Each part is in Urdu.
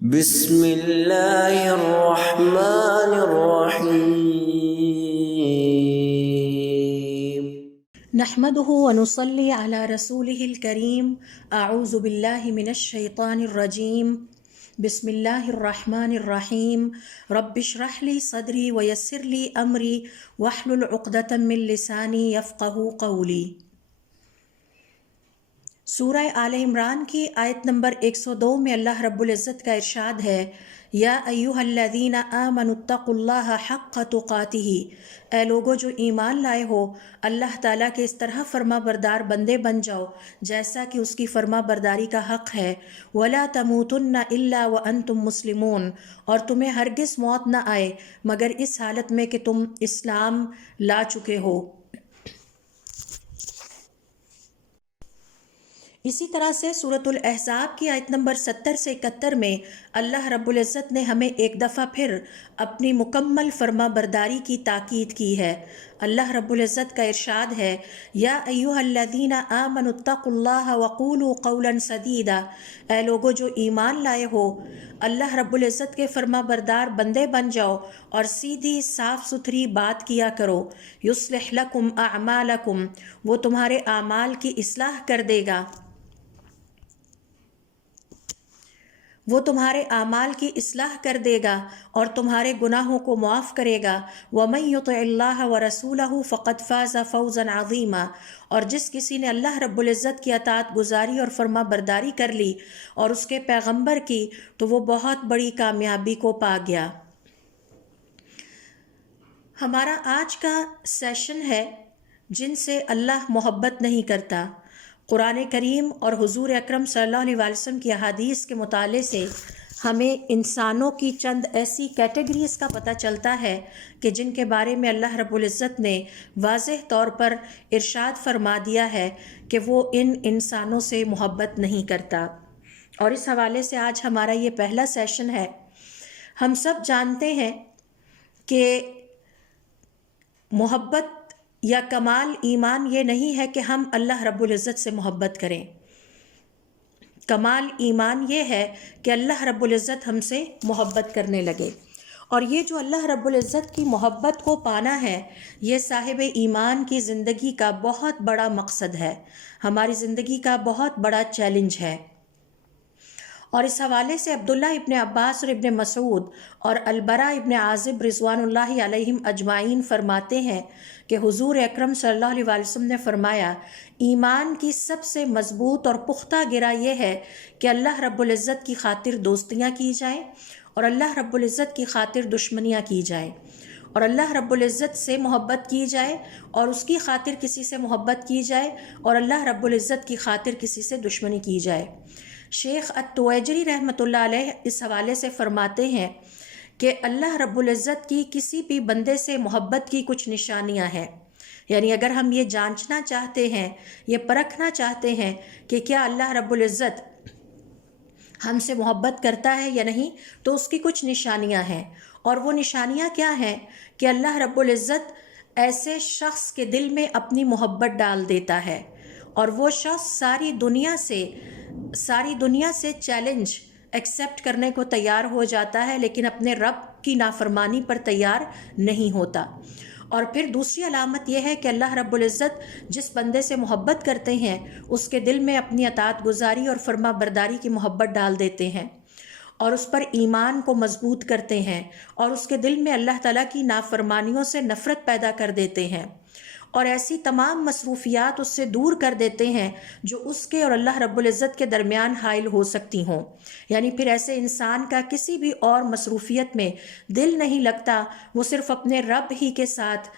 بسم اللہ الرحمن الرحیم۔ نحمده ونصلي على رسوله الكريم. اعوذ بالله من الشيطان الرجيم. بسم الله الرحمن الرحيم. رب اشرح لي صدري ويسر لي امري واحلل عقدة من لساني يفقهوا قولي۔ سورہ آل عمران کی آیت نمبر 102 میں اللہ رب العزت کا ارشاد ہے، یا ایھا الذین آمنوا اتقوا اللہ حق تقاتہ، اے لوگو جو ایمان لائے ہو اللہ تعالیٰ کے اس طرح فرما بردار بندے بن جاؤ جیسا کہ اس کی فرما برداری کا حق ہے، ولا تموتن الا وانتم مسلمون، اور تمہیں ہرگز موت نہ آئے مگر اس حالت میں کہ تم اسلام لا چکے ہو۔ اسی طرح سے سورۃ الاحزاب کی آیت نمبر 70 سے 71 میں اللہ رب العزت نے ہمیں ایک دفعہ پھر اپنی مکمل فرما برداری کی تاکید کی ہے۔ اللہ رب العزت کا ارشاد ہے، یا ایھا الذین آمنوا اتقوا اللہ وقولوا قولا سدیدا، اے لوگو جو ایمان لائے ہو اللہ رب العزت کے فرما بردار بندے بن جاؤ اور سیدھی صاف ستھری بات کیا کرو۔ یصلح لکم اعمالکم، وہ تمہارے اعمال کی اصلاح کر دے گا، وہ تمہارے اعمال کی اصلاح کر دے گا اور تمہارے گناہوں کو معاف کرے گا۔ وَمَن يُطِعِ اللَّهَ وَرَسُولَهُ فَقَدْ فَازَ فَوْزًا عَظِيمًا، اور جس کسی نے اللہ رب العزت کی اطاعت گزاری اور فرما برداری کر لی اور اس کے پیغمبر کی، تو وہ بہت بڑی کامیابی کو پا گیا۔ ہمارا آج کا سیشن ہے جن سے اللہ محبت نہیں کرتا۔ قرآن کریم اور حضور اکرم صلی اللہ علیہ وسلم کی احادیث کے مطالعے سے ہمیں انسانوں کی چند ایسی کیٹیگریز کا پتہ چلتا ہے کہ جن کے بارے میں اللہ رب العزت نے واضح طور پر ارشاد فرما دیا ہے کہ وہ ان انسانوں سے محبت نہیں کرتا۔ اور اس حوالے سے آج ہمارا یہ پہلا سیشن ہے۔ ہم سب جانتے ہیں کہ محبت یا کمال ایمان یہ نہیں ہے کہ ہم اللہ رب العزت سے محبت کریں۔ کمال ایمان یہ ہے کہ اللہ رب العزت ہم سے محبت کرنے لگے، اور یہ جو اللہ رب العزت کی محبت کو پانا ہے یہ صاحب ایمان کی زندگی کا بہت بڑا مقصد ہے، ہماری زندگی کا بہت بڑا چیلنج ہے۔ اور اس حوالے سے عبداللہ ابن عباس اور ابن مسعود اور البراء ابن عازب رضوان اللہ علیہم اجمعین فرماتے ہیں کہ حضور اکرم صلی اللہ علیہ وسلم نے فرمایا، ایمان کی سب سے مضبوط اور پختہ گرہ یہ ہے کہ اللہ رب العزت کی خاطر دوستیاں کی جائیں اور اللہ رب العزت کی خاطر دشمنیاں کی جائیں، اور اللہ رب العزت سے محبت کی جائے اور اس کی خاطر کسی سے محبت کی جائے اور اللہ رب العزت کی خاطر کسی سے دشمنی کی جائے۔ شیخ التویجری رحمۃ اللہ علیہ اس حوالے سے فرماتے ہیں کہ اللہ رب العزت کی کسی بھی بندے سے محبت کی کچھ نشانیاں ہیں، یعنی اگر ہم یہ جانچنا چاہتے ہیں، یہ پرکھنا چاہتے ہیں کہ کیا اللہ رب العزت ہم سے محبت کرتا ہے یا نہیں، تو اس کی کچھ نشانیاں ہیں، اور وہ نشانیاں کیا ہیں کہ اللہ رب العزت ایسے شخص کے دل میں اپنی محبت ڈال دیتا ہے اور وہ شخص ساری دنیا سے چیلنج ایکسیپٹ کرنے کو تیار ہو جاتا ہے، لیکن اپنے رب کی نافرمانی پر تیار نہیں ہوتا۔ اور پھر دوسری علامت یہ ہے کہ اللہ رب العزت جس بندے سے محبت کرتے ہیں اس کے دل میں اپنی اطاعت گزاری اور فرما برداری کی محبت ڈال دیتے ہیں اور اس پر ایمان کو مضبوط کرتے ہیں اور اس کے دل میں اللہ تعالیٰ کی نافرمانیوں سے نفرت پیدا کر دیتے ہیں اور ایسی تمام مصروفیات اس سے دور کر دیتے ہیں جو اس کے اور اللہ رب العزت کے درمیان حائل ہو سکتی ہوں۔ یعنی پھر ایسے انسان کا کسی بھی اور مصروفیت میں دل نہیں لگتا، وہ صرف اپنے رب ہی کے ساتھ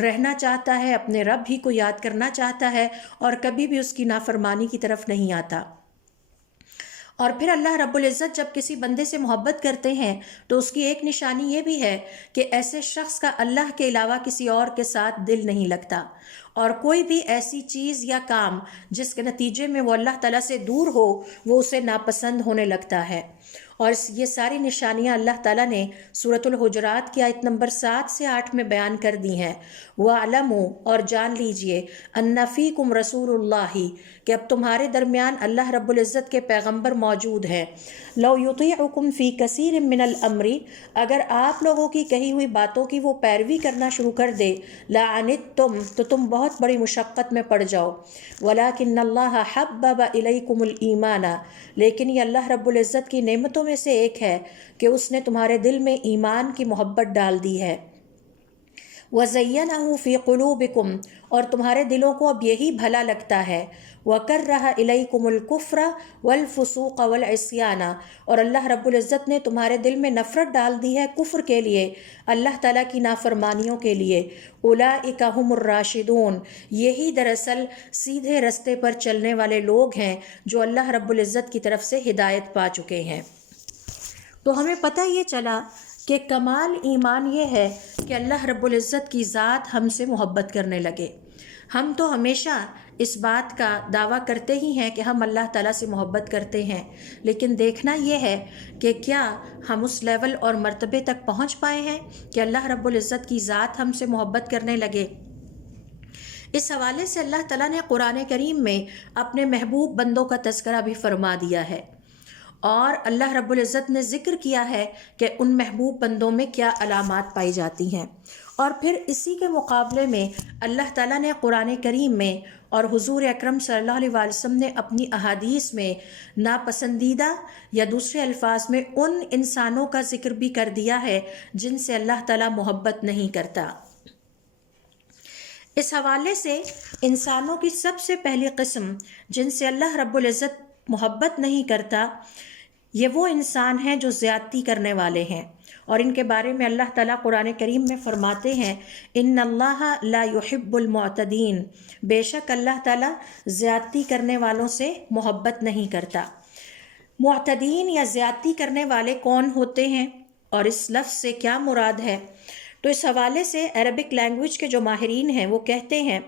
رہنا چاہتا ہے، اپنے رب ہی کو یاد کرنا چاہتا ہے اور کبھی بھی اس کی نافرمانی کی طرف نہیں آتا۔ اور پھر اللہ رب العزت جب کسی بندے سے محبت کرتے ہیں تو اس کی ایک نشانی یہ بھی ہے کہ ایسے شخص کا اللہ کے علاوہ کسی اور کے ساتھ دل نہیں لگتا، اور کوئی بھی ایسی چیز یا کام جس کے نتیجے میں وہ اللہ تعالیٰ سے دور ہو وہ اسے ناپسند ہونے لگتا ہے۔ اور یہ ساری نشانیاں اللہ تعالیٰ نے سورۃ الحجرات کی آیت نمبر 7 سے 8 میں بیان کر دی ہیں۔ وَاعْلَمُوا، اور جان لیجئے، أَنَّ فِيكُمْ رَسُولُ اللَّهِ، کہ اب تمہارے درمیان اللہ رب العزت کے پیغمبر موجود ہیں۔ لَوْ يُطِيعُكُمْ فِي كَثِيرٍ مِّنَ الْأَمْرِ، اگر آپ لوگوں کی کہی ہوئی باتوں کی وہ پیروی کرنا شروع کر دے، لَعَنِتُّمْ، تو تم بہت بڑی مشقت میں پڑ جاؤ۔ وَلَكِنَّ اللَّهَ حَبَّبَ إِلَيْكُمُ الْإِيمَانَ، لیکن یہ اللہ رب العزت کی نعمتوں میں سے ایک ہے کہ اس نے تمہارے دل میں ایمان کی محبت ڈال دی ہے۔ وَزَيَّنَهُ فِي قُلُوبِكُمْ، اور تمہارے دلوں کو اب یہی بھلا لگتا ہے۔ وَكَرَّهَ إِلَيْكُمُ الْكُفْرَ وَالْفُسُوقَ وَالْعِصْيَانَ، اور اللہ رب العزت نے تمہارے دل میں نفرت ڈال دی ہے کفر کے لیے، اللہ تعالیٰ کی نافرمانیوں کے لیے۔ أُولَئِكَ هُمُ الرَّاشِدُونَ، یہی دراصل سیدھے رستے پر چلنے والے لوگ ہیں جو اللہ رب العزت کی طرف سے ہدایت پا چکے ہیں۔ تو ہمیں پتہ یہ چلا کہ کمال ایمان یہ ہے کہ اللہ رب العزت کی ذات ہم سے محبت کرنے لگے۔ ہم تو ہمیشہ اس بات کا دعویٰ کرتے ہی ہیں کہ ہم اللہ تعالیٰ سے محبت کرتے ہیں، لیکن دیکھنا یہ ہے کہ کیا ہم اس لیول اور مرتبے تک پہنچ پائے ہیں کہ اللہ رب العزت کی ذات ہم سے محبت کرنے لگے۔ اس حوالے سے اللہ تعالیٰ نے قرآن کریم میں اپنے محبوب بندوں کا تذکرہ بھی فرما دیا ہے، اور اللہ رب العزت نے ذکر کیا ہے کہ ان محبوب بندوں میں کیا علامات پائی جاتی ہیں۔ اور پھر اسی کے مقابلے میں اللہ تعالیٰ نے قرآن کریم میں اور حضور اکرم صلی اللہ علیہ وسلم نے اپنی احادیث میں ناپسندیدہ یا دوسرے الفاظ میں ان انسانوں کا ذکر بھی کر دیا ہے جن سے اللہ تعالیٰ محبت نہیں کرتا۔ اس حوالے سے انسانوں کی سب سے پہلی قسم جن سے اللہ رب العزت محبت نہیں کرتا، یہ وہ انسان ہیں جو زیادتی کرنے والے ہیں، اور ان کے بارے میں اللہ تعالیٰ قرآن کریم میں فرماتے ہیں ان اللہ لا يحب المعتدین، بے شک اللہ تعالیٰ زیادتی کرنے والوں سے محبت نہیں کرتا۔ معتدین یا زیادتی کرنے والے کون ہوتے ہیں اور اس لفظ سے کیا مراد ہے؟ تو اس حوالے سے عربک لینگویج کے جو ماہرین ہیں وہ کہتے ہیں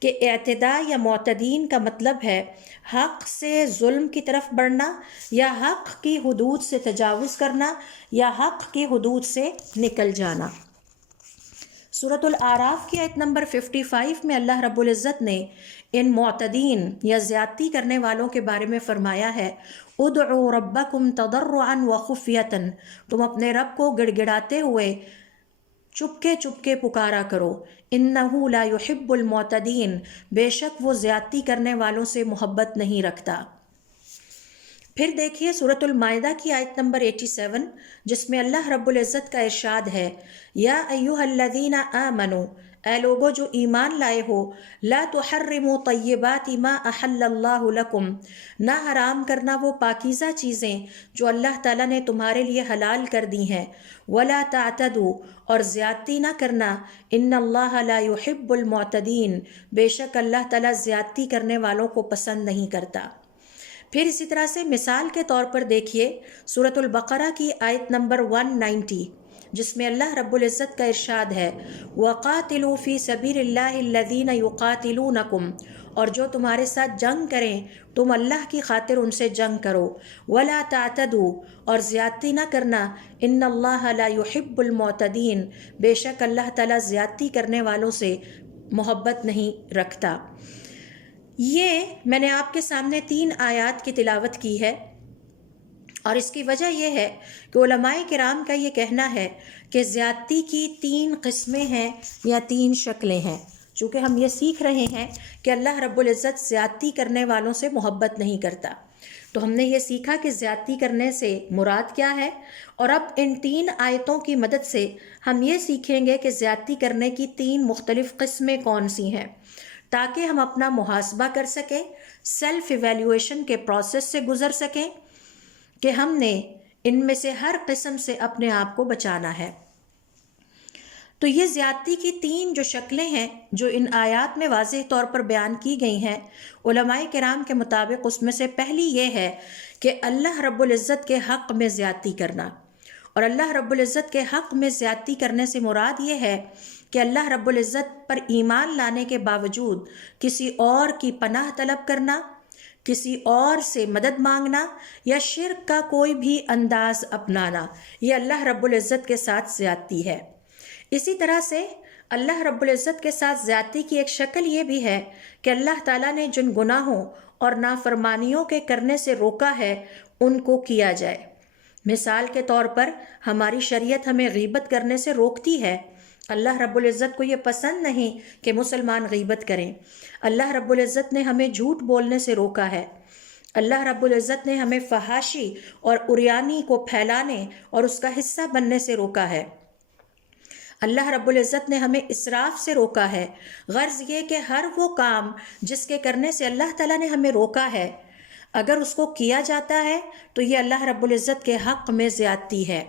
کہ اعتداء یا معتدین کا مطلب ہے حق سے ظلم کی طرف بڑھنا، یا حق کی حدود سے تجاوز کرنا، یا حق کی حدود سے نکل جانا۔ سورۃ الاعراف کی آیت نمبر 55 میں اللہ رب العزت نے ان معتدین یا زیادتی کرنے والوں کے بارے میں فرمایا ہے ادعوا ربکم تضرعا وخفیۃ، تم اپنے رب کو گڑ گڑاتے ہوئے چپکے چپکے پکارا کرو، انہ لا یحب المعتدین، بے شک وہ زیادتی کرنے والوں سے محبت نہیں رکھتا۔ پھر دیکھیے سورۃ المائدہ کی آیت نمبر 87 جس میں اللہ رب العزت کا ارشاد ہے یا ایھا الذین آمنوا، اے لوگو جو ایمان لائے ہو، لا تحرموا طیبات ما احل اللہ لکم، نہ حرام کرنا وہ پاکیزہ چیزیں جو اللہ تعالیٰ نے تمہارے لیے حلال کر دی ہیں، ولا تعتدوا، اور زیادتی نہ کرنا، ان اللہ لا يحب المعتدین، بے شک اللہ تعالیٰ زیادتی کرنے والوں کو پسند نہیں کرتا۔ پھر اسی طرح سے مثال کے طور پر دیکھیے سورۃ البقرہ کی آیت نمبر 190 جس میں اللہ رب العزت کا ارشاد ہے وَقَاتِلُوا فِي سَبِيلِ اللَّهِ الَّذِينَ يُقَاتِلُونَكُمْ، اور جو تمہارے ساتھ جنگ کریں تم اللہ کی خاطر ان سے جنگ کرو، وَلَا تَعْتَدُوا، اور زیادتی نہ کرنا، ان اللہ لا يحب المعتدین، بے شک اللہ تعالیٰ زیادتی کرنے والوں سے محبت نہیں رکھتا۔ یہ میں نے آپ کے سامنے 3 آیات کی تلاوت کی ہے، اور اس کی وجہ یہ ہے کہ علماء کرام کا یہ کہنا ہے کہ زیادتی کی 3 قسمیں ہیں یا 3 شکلیں ہیں۔ چونکہ ہم یہ سیکھ رہے ہیں کہ اللہ رب العزت زیادتی کرنے والوں سے محبت نہیں کرتا، تو ہم نے یہ سیکھا کہ زیادتی کرنے سے مراد کیا ہے، اور اب ان 3 آیتوں کی مدد سے ہم یہ سیکھیں گے کہ زیادتی کرنے کی 3 مختلف قسمیں کون سی ہیں، تاکہ ہم اپنا محاسبہ کر سکیں، سیلف ایویلیویشن کے پروسیس سے گزر سکیں کہ ہم نے ان میں سے ہر قسم سے اپنے آپ کو بچانا ہے۔ تو یہ زیادتی کی 3 جو شکلیں ہیں جو ان آیات میں واضح طور پر بیان کی گئی ہیں، علماء کرام کے مطابق اس میں سے پہلی یہ ہے کہ اللہ رب العزت کے حق میں زیادتی کرنا، اور اللہ رب العزت کے حق میں زیادتی کرنے سے مراد یہ ہے کہ اللہ رب العزت پر ایمان لانے کے باوجود کسی اور کی پناہ طلب کرنا، کسی اور سے مدد مانگنا یا شرک کا کوئی بھی انداز اپنانا، یہ اللہ رب العزت کے ساتھ زیادتی ہے۔ اسی طرح سے اللہ رب العزت کے ساتھ زیادتی کی ایک شکل یہ بھی ہے کہ اللہ تعالیٰ نے جن گناہوں اور نافرمانیوں کے کرنے سے روکا ہے ان کو کیا جائے۔ مثال کے طور پر ہماری شریعت ہمیں غیبت کرنے سے روکتی ہے۔ اللہ رب العزت کو یہ پسند نہیں کہ مسلمان غیبت کریں۔ اللہ رب العزت نے ہمیں جھوٹ بولنے سے روکا ہے۔ اللہ رب العزت نے ہمیں فحاشی اور عریانی کو پھیلانے اور اس کا حصہ بننے سے روکا ہے۔ اللہ رب العزت نے ہمیں اسراف سے روکا ہے۔ غرض یہ کہ ہر وہ کام جس کے کرنے سے اللہ تعالیٰ نے ہمیں روکا ہے، اگر اس کو کیا جاتا ہے تو یہ اللہ رب العزت کے حق میں زیادتی ہے۔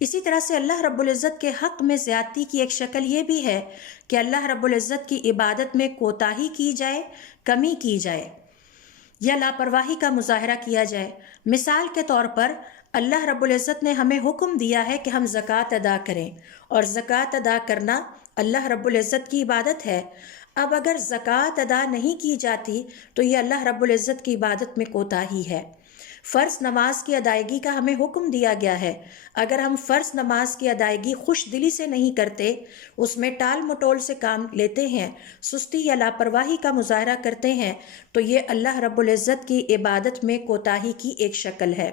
اسی طرح سے اللہ رب العزت کے حق میں زیادتی کی ایک شکل یہ بھی ہے کہ اللہ رب العزت کی عبادت میں کوتاہی کی جائے، کمی کی جائے یا لاپرواہی کا مظاہرہ کیا جائے۔ مثال کے طور پر اللہ رب العزت نے ہمیں حکم دیا ہے کہ ہم زکوٰۃ ادا کریں، اور زکوٰۃ ادا کرنا اللہ رب العزت کی عبادت ہے۔ اب اگر زکوٰۃ ادا نہیں کی جاتی تو یہ اللہ رب العزت کی عبادت میں کوتاہی ہے۔ فرض نماز کی ادائیگی کا ہمیں حکم دیا گیا ہے۔ اگر ہم فرض نماز کی ادائیگی خوش دلی سے نہیں کرتے، اس میں ٹال مٹول سے کام لیتے ہیں، سستی یا لاپرواہی کا مظاہرہ کرتے ہیں، تو یہ اللہ رب العزت کی عبادت میں کوتاہی کی ایک شکل ہے۔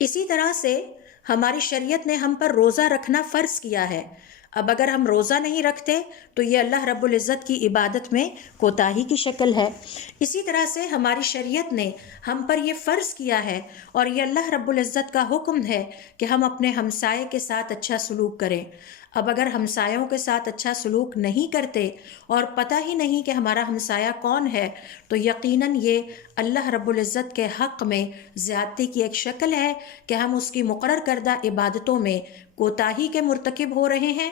اسی طرح سے ہماری شریعت نے ہم پر روزہ رکھنا فرض کیا ہے۔ اب اگر ہم روزہ نہیں رکھتے تو یہ اللہ رب العزت کی عبادت میں کوتاہی کی شکل ہے۔ اسی طرح سے ہماری شریعت نے ہم پر یہ فرض کیا ہے اور یہ اللہ رب العزت کا حکم ہے کہ ہم اپنے ہمسائے کے ساتھ اچھا سلوک کریں۔ اب اگر ہمسایوں کے ساتھ اچھا سلوک نہیں کرتے اور پتہ ہی نہیں کہ ہمارا ہمسایہ کون ہے تو یقیناً یہ اللہ رب العزت کے حق میں زیادتی کی ایک شکل ہے کہ ہم اس کی مقرر کردہ عبادتوں میں کوتاہی کے مرتکب ہو رہے ہیں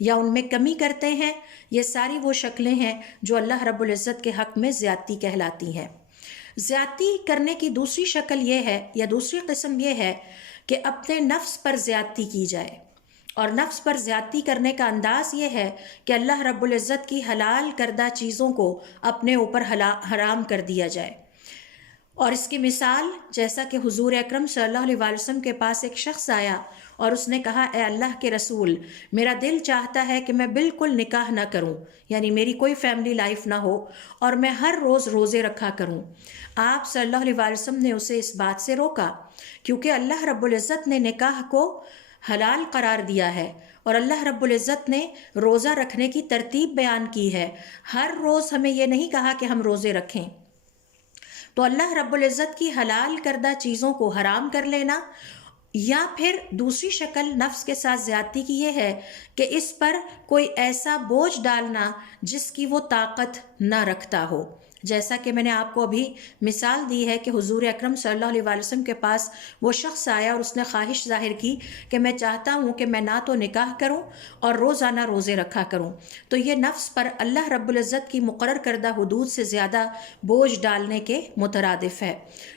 یا ان میں کمی کرتے ہیں۔ یہ ساری وہ شکلیں ہیں جو اللہ رب العزت کے حق میں زیادتی کہلاتی ہیں۔ زیادتی کرنے کی دوسری شکل یہ ہے یا دوسری قسم یہ ہے کہ اپنے نفس پر زیادتی کی جائے، اور نفس پر زیادتی کرنے کا انداز یہ ہے کہ اللہ رب العزت کی حلال کردہ چیزوں کو اپنے اوپر حرام کر دیا جائے۔ اور اس کی مثال جیسا کہ حضور اکرم صلی اللہ علیہ وسلم کے پاس ایک شخص آیا اور اس نے کہا، اے اللہ کے رسول، میرا دل چاہتا ہے کہ میں بالکل نکاح نہ کروں، یعنی میری کوئی فیملی لائف نہ ہو، اور میں ہر روز روزے رکھا کروں۔ آپ صلی اللہ علیہ وسلم نے اسے اس بات سے روکا کیونکہ اللہ رب العزت نے نکاح کو حلال قرار دیا ہے، اور اللہ رب العزت نے روزہ رکھنے کی ترتیب بیان کی ہے۔ ہر روز ہمیں یہ نہیں کہا کہ ہم روزے رکھیں۔ تو اللہ رب العزت کی حلال کردہ چیزوں کو حرام کر لینا، یا پھر دوسری شکل نفس کے ساتھ زیادتی کی یہ ہے کہ اس پر کوئی ایسا بوجھ ڈالنا جس کی وہ طاقت نہ رکھتا ہو۔ جیسا کہ میں نے آپ کو ابھی مثال دی ہے کہ حضور اکرم صلی اللہ علیہ وسلم کے پاس وہ شخص آیا اور اس نے خواہش ظاہر کی کہ میں چاہتا ہوں کہ میں نہ تو نکاح کروں اور روزانہ روزے رکھا کروں، تو یہ نفس پر اللہ رب العزت کی مقرر کردہ حدود سے زیادہ بوجھ ڈالنے کے مترادف ہے۔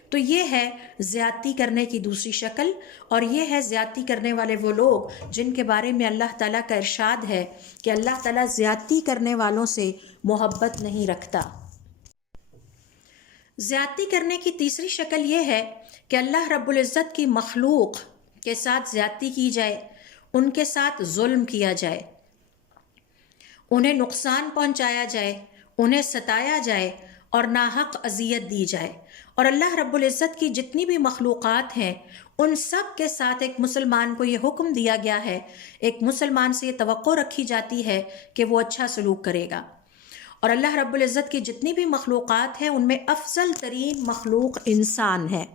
تو یہ ہے زیادتی کرنے کی دوسری شکل، اور یہ ہے زیادتی کرنے والے وہ لوگ جن کے بارے میں اللہ تعالیٰ کا ارشاد ہے کہ اللہ تعالیٰ زیادتی کرنے والوں سے محبت نہیں رکھتا۔ زیادتی کرنے کی تیسری شکل یہ ہے کہ اللہ رب العزت کی مخلوق کے ساتھ زیادتی کی جائے، ان کے ساتھ ظلم کیا جائے، انہیں نقصان پہنچایا جائے، انہیں ستایا جائے اور ناحق اذیت دی جائے۔ اور اللہ رب العزت کی جتنی بھی مخلوقات ہیں ان سب کے ساتھ ایک مسلمان کو یہ حکم دیا گیا ہے، ایک مسلمان سے یہ توقع رکھی جاتی ہے کہ وہ اچھا سلوک کرے گا۔ اور اللہ رب العزت کی جتنی بھی مخلوقات ہیں ان میں افضل ترین مخلوق انسان ہے،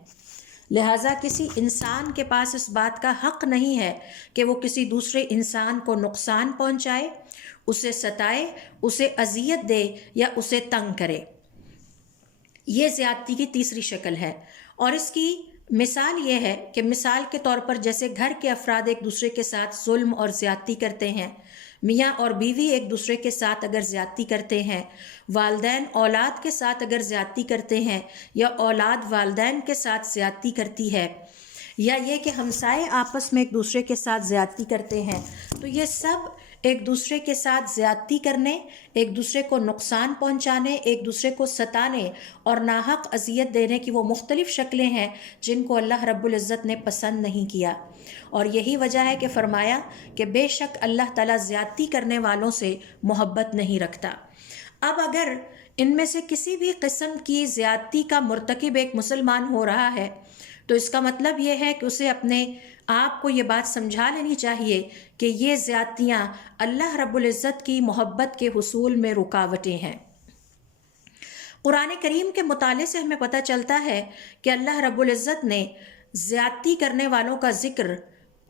لہٰذا کسی انسان کے پاس اس بات کا حق نہیں ہے کہ وہ کسی دوسرے انسان کو نقصان پہنچائے، اسے ستائے، اسے اذیت دے یا اسے تنگ کرے۔ یہ زیادتی کی تیسری شکل ہے، اور اس کی مثال یہ ہے کہ مثال کے طور پر جیسے گھر کے افراد ایک دوسرے کے ساتھ ظلم اور زیادتی کرتے ہیں، میاں اور بیوی ایک دوسرے کے ساتھ اگر زیادتی کرتے ہیں، والدین اولاد کے ساتھ اگر زیادتی کرتے ہیں، یا اولاد والدین کے ساتھ زیادتی کرتی ہے، یا یہ کہ ہمسائے آپس میں ایک دوسرے کے ساتھ زیادتی کرتے ہیں، تو یہ سب ایک دوسرے کے ساتھ زیادتی کرنے، ایک دوسرے کو نقصان پہنچانے، ایک دوسرے کو ستانے اور ناحق اذیت دینے کی وہ مختلف شکلیں ہیں جن کو اللہ رب العزت نے پسند نہیں کیا۔ اور یہی وجہ ہے کہ فرمایا کہ بے شک اللہ تعالیٰ زیادتی کرنے والوں سے محبت نہیں رکھتا۔ اب اگر ان میں سے کسی بھی قسم کی زیادتی کا مرتکب ایک مسلمان ہو رہا ہے تو اس کا مطلب یہ ہے کہ اسے اپنے آپ کو یہ بات سمجھا لینی چاہیے کہ یہ زیادتیاں اللہ رب العزت کی محبت کے حصول میں رکاوٹیں ہیں۔ قرآن کریم کے مطالعے سے ہمیں پتہ چلتا ہے کہ اللہ رب العزت نے زیادتی کرنے والوں کا ذکر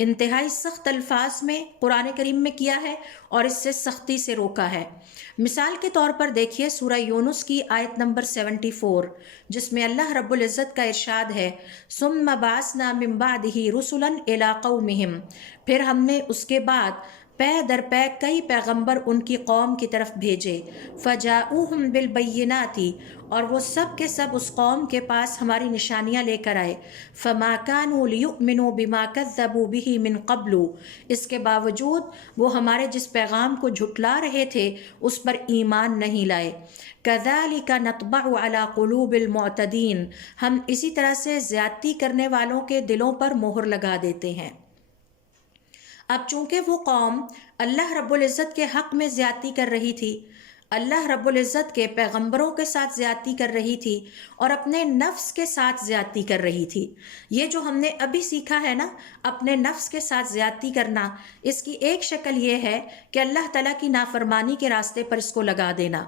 انتہائی سخت الفاظ میں قرآن کریم میں کیا ہے اور اس سے سختی سے روکا ہے۔ مثال کے طور پر دیکھیے سورہ یونس کی آیت نمبر 74، جس میں اللہ رب العزت کا ارشاد ہے ثم بعثنا من بعدہ رسلا الی قومہم، پھر ہم نے اس کے بعد پے در پے کئی پیغمبر ان کی قوم کی طرف بھیجے، فجاؤہم بالبینات، اور وہ سب کے سب اس قوم کے پاس ہماری نشانیاں لے کر آئے، فما كانوا ليؤمنوا بما كذبوا به من قبل، اس کے باوجود وہ ہمارے جس پیغام کو جھٹلا رہے تھے اس پر ایمان نہیں لائے۔ كذلك نطبع على قلوب المعتدين، ہم اسی طرح سے زیادتی کرنے والوں کے دلوں پر مہر لگا دیتے ہیں۔ اب چونکہ وہ قوم اللہ رب العزت کے حق میں زیادتی کر رہی تھی، اللہ رب العزت کے پیغمبروں کے ساتھ زیادتی کر رہی تھی اور اپنے نفس کے ساتھ زیادتی کر رہی تھی، یہ جو ہم نے ابھی سیکھا ہے نا اپنے نفس کے ساتھ زیادتی کرنا، اس کی ایک شکل یہ ہے کہ اللہ تعالیٰ کی نافرمانی کے راستے پر اس کو لگا دینا۔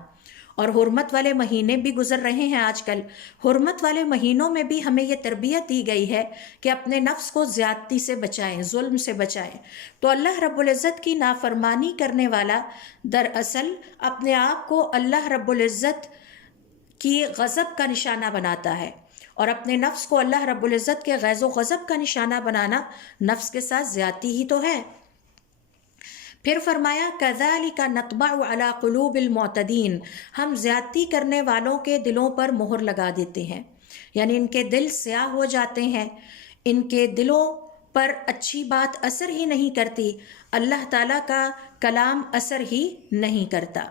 اور حرمت والے مہینے بھی گزر رہے ہیں آج کل، حرمت والے مہینوں میں بھی ہمیں یہ تربیت دی گئی ہے کہ اپنے نفس کو زیادتی سے بچائیں، ظلم سے بچائیں۔ تو اللہ رب العزت کی نافرمانی کرنے والا دراصل اپنے آپ کو اللہ رب العزت کی غضب کا نشانہ بناتا ہے، اور اپنے نفس کو اللہ رب العزت کے غیظ و غضب کا نشانہ بنانا نفس کے ساتھ زیادتی ہی تو ہے۔ پھر فرمایا كذلك نطبع على قلوب المعتدين، ہم زیادتی کرنے والوں کے دلوں پر مہر لگا دیتے ہیں، یعنی ان کے دل سیاہ ہو جاتے ہیں، ان کے دلوں پر اچھی بات اثر ہی نہیں کرتی، اللہ تعالیٰ کا کلام اثر ہی نہیں کرتا۔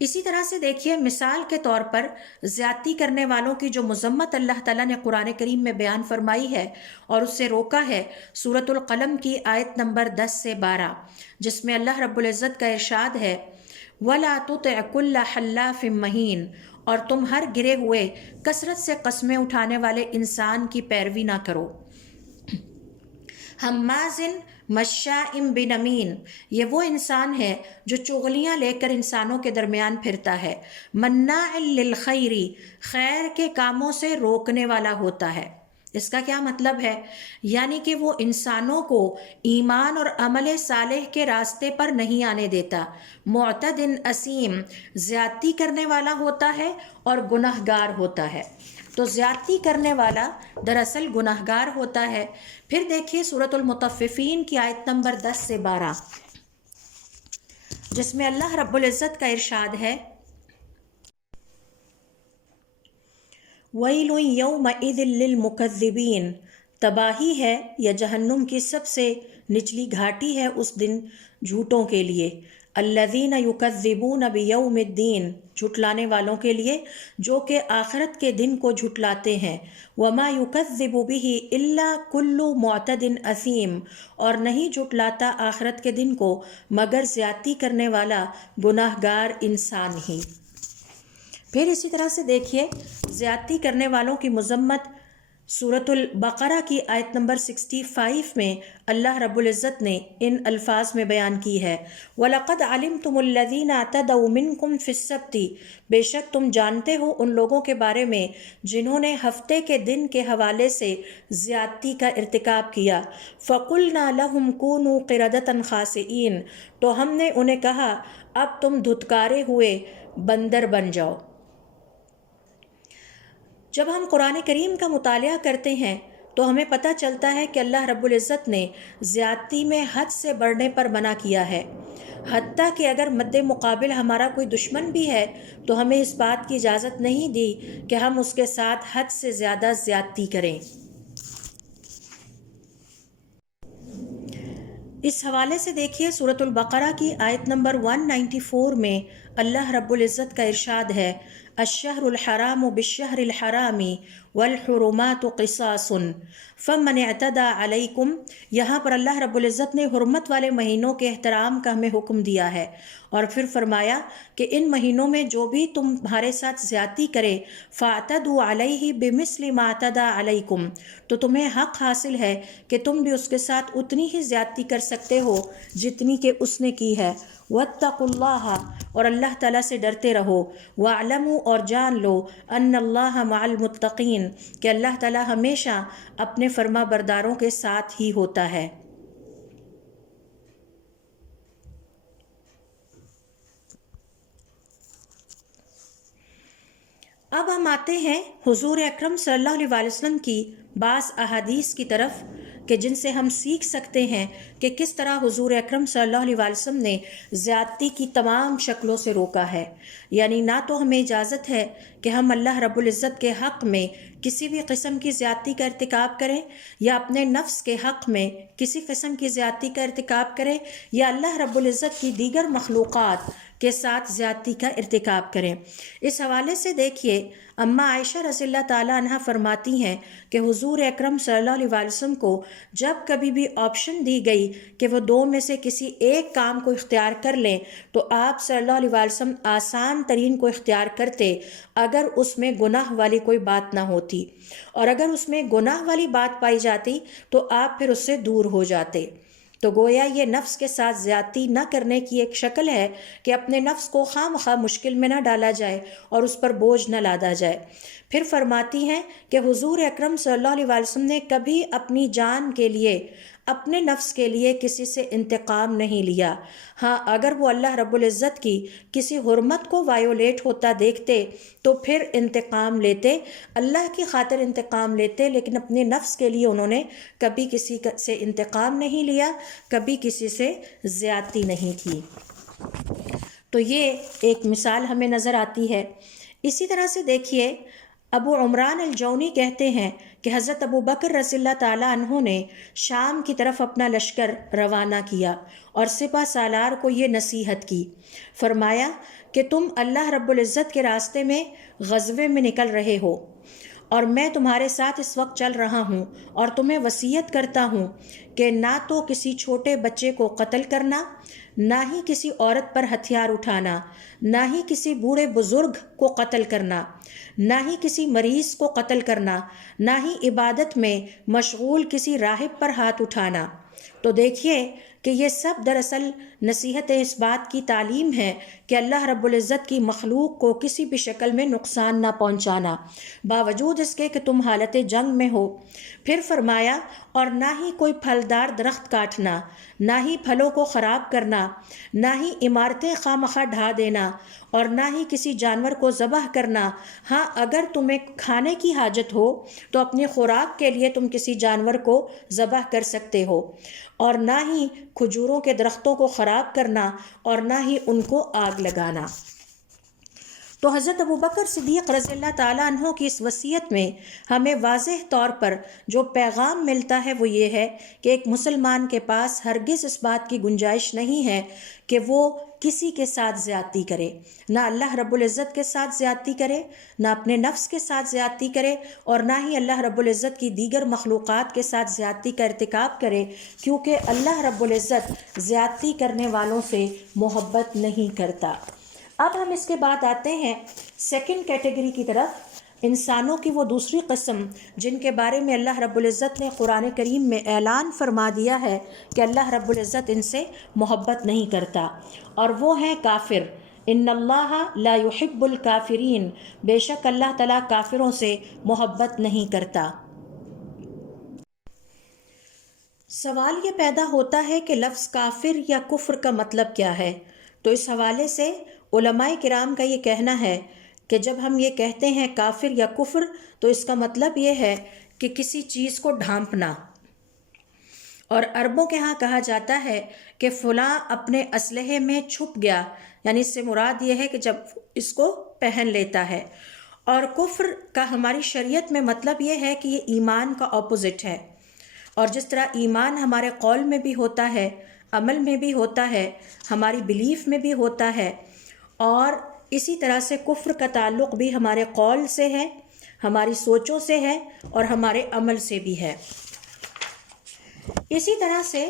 اسی طرح سے دیکھیے مثال کے طور پر زیادتی کرنے والوں کی جو مذمت اللہ تعالیٰ نے قرآن کریم میں بیان فرمائی ہے اور اس سے روکا ہے، سورۃ القلم کی آیت نمبر 10 سے 12، جس میں اللہ رب العزت کا ارشاد ہے وَلَا تُطِعْ كُلَّ حَلَّافٍ مَّهِينٍ، اور تم ہر گرے ہوئے کثرت سے قسمیں اٹھانے والے انسان کی پیروی نہ کرو۔ ہمازن مشاء بنمیم، یہ وہ انسان ہے جو چغلیاں لے کر انسانوں کے درمیان پھرتا ہے، مناع للخیر، خیر کے کاموں سے روکنے والا ہوتا ہے۔ اس کا کیا مطلب ہے؟ یعنی کہ وہ انسانوں کو ایمان اور عمل صالح کے راستے پر نہیں آنے دیتا، معتد اثیم، زیادتی کرنے والا ہوتا ہے اور گنہگار ہوتا ہے۔ تو زیادتی کرنے والا دراصل گناہگار ہوتا ہے۔ پھر دیکھیے سورۃ المطففین کی آیت نمبر 10 سے 12، جس میں اللہ رب العزت کا ارشاد ہے وَيْلٌ يَوْمَئِذٍ لِّلْمُكَذِّبِينَ، تباہی ہے یا جہنم کی سب سے نچلی گھاٹی ہے اس دن جھوٹوں کے لیے، الذین یکذبون بیوم الدین، جھٹلانے والوں کے لیے جو کہ آخرت کے دن کو جھٹلاتے ہیں، وما یکذب بہ الا کل معتد اثیم، اور نہیں جھٹلاتا آخرت کے دن کو مگر زیادتی کرنے والا گناہ گار انسان ہی۔ پھر اسی طرح سے دیکھیے زیادتی کرنے والوں کی مذمت سورۃ البقرہ کی آیت نمبر 65 میں اللہ رب العزت نے ان الفاظ میں بیان کی ہے وَلَقَدْ عَلِمْتُمُ الَّذِينَ اعْتَدَوْا مِنْكُمْ فِي السَّبْتِ، بے شک تم جانتے ہو ان لوگوں کے بارے میں جنہوں نے ہفتے کے دن کے حوالے سے زیادتی کا ارتکاب کیا، فَقُلْنَا لَهُمْ كُونُوا قِرَدَةً خَاسِئِينَ، تو ہم نے انہیں کہا اب تم دھتکارے ہوئے بندر بن جاؤ۔ جب ہم قرآن کریم کا مطالعہ کرتے ہیں تو ہمیں پتہ چلتا ہے کہ اللہ رب العزت نے زیادتی میں حد سے بڑھنے پر منع کیا ہے، حتیٰ کہ اگر مد مقابل ہمارا کوئی دشمن بھی ہے تو ہمیں اس بات کی اجازت نہیں دی کہ ہم اس کے ساتھ حد سے زیادہ زیادتی کریں۔ اس حوالے سے دیکھیے سورۃ البقرہ کی آیت نمبر 194 میں اللہ رب العزت کا ارشاد ہے الشہر الحرام بالشہر الحرام والحرمات قصاص فمن اعتدى علیکم۔ یہاں پر اللہ رب العزت نے حرمت والے مہینوں کے احترام کا ہمیں حکم دیا ہے، اور پھر فرمایا کہ ان مہینوں میں جو بھی تمہارے ساتھ زیادتی کرے فاعتدوا علیہ بمثل ما اعتدى علیکم، تو تمہیں حق حاصل ہے کہ تم بھی اس کے ساتھ اتنی ہی زیادتی کر سکتے ہو جتنی کہ اس نے کی ہے۔ واتقوا اللہ، اور اللہ تعالیٰ سے ڈرتے رہو، واعلموا، اور جان لو، ان اللہ مع المتقین، کہ اللہ تعالیٰ ہمیشہ اپنے فرما برداروں کے ساتھ ہی ہوتا ہے۔ اب ہم آتے ہیں حضور اکرم صلی اللہ علیہ وآلہ وسلم کی بعض احادیث کی طرف کہ جن سے ہم سیکھ سکتے ہیں کہ کس طرح حضور اکرم صلی اللہ علیہ وآلہ وسلم نے زیادتی کی تمام شکلوں سے روکا ہے۔ یعنی نہ تو ہمیں اجازت ہے کہ ہم اللہ رب العزت کے حق میں کسی بھی قسم کی زیادتی کا ارتکاب کریں، یا اپنے نفس کے حق میں کسی قسم کی زیادتی کا ارتکاب کریں، یا اللہ رب العزت کی دیگر مخلوقات کے ساتھ زیادتی کا ارتکاب کریں۔ اس حوالے سے دیکھیے اماں عائشہ رضی اللہ تعالیٰ عنہ فرماتی ہیں کہ حضور اکرم صلی اللہ علیہ وآلہ وسلم کو جب کبھی بھی آپشن دی گئی کہ وہ دو میں سے کسی ایک کام کو اختیار کر لیں تو آپ صلی اللہ علیہ وآلہ وسلم آسان ترین کو اختیار کرتے اگر اس میں گناہ والی کوئی بات نہ ہوتی، اور اگر اس میں گناہ والی بات پائی جاتی تو آپ پھر اس سے دور ہو جاتے۔ تو گویا یہ نفس کے ساتھ زیادتی نہ کرنے کی ایک شکل ہے کہ اپنے نفس کو خواہ مخواہ مشکل میں نہ ڈالا جائے اور اس پر بوجھ نہ لادا جائے۔ پھر فرماتی ہیں کہ حضور اکرم صلی اللہ علیہ وآلہ وسلم نے کبھی اپنی جان کے لیے، اپنے نفس کے لیے کسی سے انتقام نہیں لیا۔ ہاں، اگر وہ اللہ رب العزت کی کسی حرمت کو وائیولیٹ ہوتا دیکھتے تو پھر انتقام لیتے، اللہ کی خاطر انتقام لیتے، لیکن اپنے نفس کے لیے انہوں نے کبھی کسی سے انتقام نہیں لیا، کبھی کسی سے زیادتی نہیں کی۔ تو یہ ایک مثال ہمیں نظر آتی ہے۔ اسی طرح سے دیکھیے ابو عمران الجونی کہتے ہیں کہ حضرت ابو بکر رضی اللہ تعالیٰ عنہ نے شام کی طرف اپنا لشکر روانہ کیا اور سپہ سالار کو یہ نصیحت کی، فرمایا کہ تم اللہ رب العزت کے راستے میں غزوے میں نکل رہے ہو، اور میں تمہارے ساتھ اس وقت چل رہا ہوں، اور تمہیں وصیت کرتا ہوں کہ نہ تو کسی چھوٹے بچے کو قتل کرنا، نہ ہی کسی عورت پر ہتھیار اٹھانا، نہ ہی کسی بوڑھے بزرگ کو قتل کرنا، نہ ہی کسی مریض کو قتل کرنا، نہ ہی عبادت میں مشغول کسی راہب پر ہاتھ اٹھانا۔ تو دیکھیے کہ یہ سب دراصل نصیحت اس بات کی تعلیم ہے کہ اللہ رب العزت کی مخلوق کو کسی بھی شکل میں نقصان نہ پہنچانا، باوجود اس کے کہ تم حالت جنگ میں ہو۔ پھر فرمایا اور نہ ہی کوئی پھلدار درخت کاٹنا، نہ ہی پھلوں کو خراب کرنا، نہ ہی عمارتیں خواہ مخواہ ڈھا دینا، اور نہ ہی کسی جانور کو ذبح کرنا۔ ہاں، اگر تمہیں کھانے کی حاجت ہو تو اپنی خوراک کے لیے تم کسی جانور کو ذبح کر سکتے ہو، اور نہ ہی کھجوروں کے درختوں کو خراب کرنا، اور نہ ہی ان کو آگ لگانا۔ تو حضرت ابوبکر صدیق رضی اللہ تعالیٰ عنہ کی اس وصیت میں ہمیں واضح طور پر جو پیغام ملتا ہے وہ یہ ہے کہ ایک مسلمان کے پاس ہرگز اس بات کی گنجائش نہیں ہے کہ وہ کسی کے ساتھ زیادتی کرے، نہ اللہ رب العزت کے ساتھ زیادتی کرے، نہ اپنے نفس کے ساتھ زیادتی کرے، اور نہ ہی اللہ رب العزت کی دیگر مخلوقات کے ساتھ زیادتی کا ارتکاب کرے، کیونکہ اللہ رب العزت زیادتی کرنے والوں سے محبت نہیں کرتا۔ اب ہم اس کے بعد آتے ہیں سیکنڈ کیٹیگری کی طرف، انسانوں کی وہ دوسری قسم جن کے بارے میں اللہ رب العزت نے قرآن کریم میں اعلان فرما دیا ہے کہ اللہ رب العزت ان سے محبت نہیں کرتا، اور وہ ہیں کافر۔ ان اللہ لا يحب الکافرین، بے شک اللہ تعالیٰ کافروں سے محبت نہیں کرتا۔ سوال یہ پیدا ہوتا ہے کہ لفظ کافر یا کفر کا مطلب کیا ہے؟ تو اس حوالے سے علماء کرام کا یہ کہنا ہے کہ جب ہم یہ کہتے ہیں کافر یا کفر تو اس کا مطلب یہ ہے کہ کسی چیز کو ڈھانپنا، اور عربوں کے ہاں کہا جاتا ہے کہ فلاں اپنے اسلحے میں چھپ گیا، یعنی اس سے مراد یہ ہے کہ جب اس کو پہن لیتا ہے۔ اور کفر کا ہماری شریعت میں مطلب یہ ہے کہ یہ ایمان کا اپوزٹ ہے، اور جس طرح ایمان ہمارے قول میں بھی ہوتا ہے، عمل میں بھی ہوتا ہے، ہماری بلیف میں بھی ہوتا ہے، اور اسی طرح سے کفر کا تعلق بھی ہمارے قول سے ہے، ہماری سوچوں سے ہے، اور ہمارے عمل سے بھی ہے۔ اسی طرح سے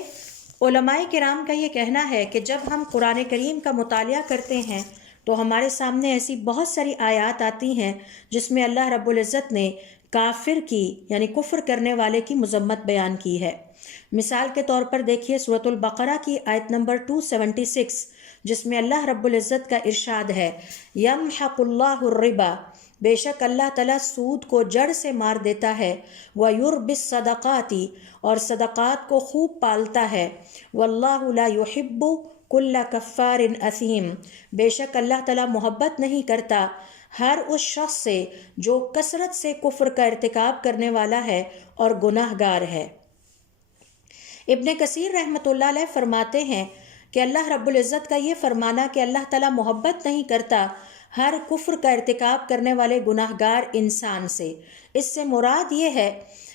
علماء کرام کا یہ کہنا ہے کہ جب ہم قرآن کریم کا مطالعہ کرتے ہیں تو ہمارے سامنے ایسی بہت ساری آیات آتی ہیں جس میں اللہ رب العزت نے کافر کی یعنی کفر کرنے والے کی مذمت بیان کی ہے۔ مثال کے طور پر دیکھیے سورۃ البقرہ کی آیت نمبر 276 جس میں اللہ رب العزت کا ارشاد ہے، یمحق اللہ الربا، بے شک اللہ تعالیٰ سود کو جڑ سے مار دیتا ہے، وَيُرْبِِ الصَّدَقَاتِ، اور صدقات کو خوب پالتا ہے، وَاللَّهُ لَا يُحِبُّ كُلَّ كَفَّارٍ أَثِيمٍ، بے شک اللہ تعالیٰ محبت نہیں کرتا ہر اس شخص سے جو کثرت سے کفر کا ارتکاب کرنے والا ہے اور گناہ گار ہے۔ ابن کثیر رحمۃ اللہ علیہ فرماتے ہیں کہ اللہ رب العزت کا یہ فرمانا کہ اللہ تعالیٰ محبت نہیں کرتا ہر کفر کا ارتکاب کرنے والے گناہ گار انسان سے، اس سے مراد یہ ہے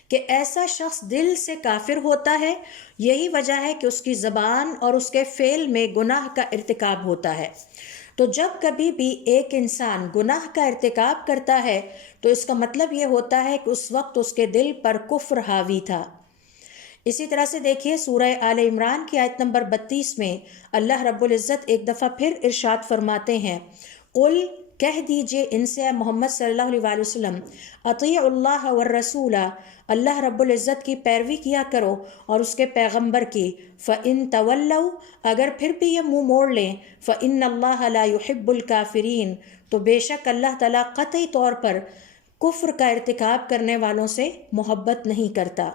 کہ ایسا شخص دل سے کافر ہوتا ہے، یہی وجہ ہے کہ اس کی زبان اور اس کے فعل میں گناہ کا ارتکاب ہوتا ہے۔ تو جب کبھی بھی ایک انسان گناہ کا ارتکاب کرتا ہے تو اس کا مطلب یہ ہوتا ہے کہ اس وقت اس کے دل پر کفر حاوی تھا۔ اسی طرح سے دیکھیے سورہ آل عمران کی آیت نمبر 32 میں اللہ رب العزت ایک دفعہ پھر ارشاد فرماتے ہیں، قل، کہہ دیجئے ان سے محمد صلی اللہ علیہ وسلم، اطیعوا اللہ والرسول، اللہ رب العزت کی پیروی کیا کرو اور اس کے پیغمبر کی، فَإِن تَوَلَّوْا، اگر پھر بھی یہ منہ موڑ لیں، فَإِنَّ اللَّهَ لَا يُحِبُّ الْكَافِرِينَ، تو بے شک اللہ تعالیٰ قطعی طور پر کفر کا ارتکاب کرنے والوں سے محبت نہیں کرتا۔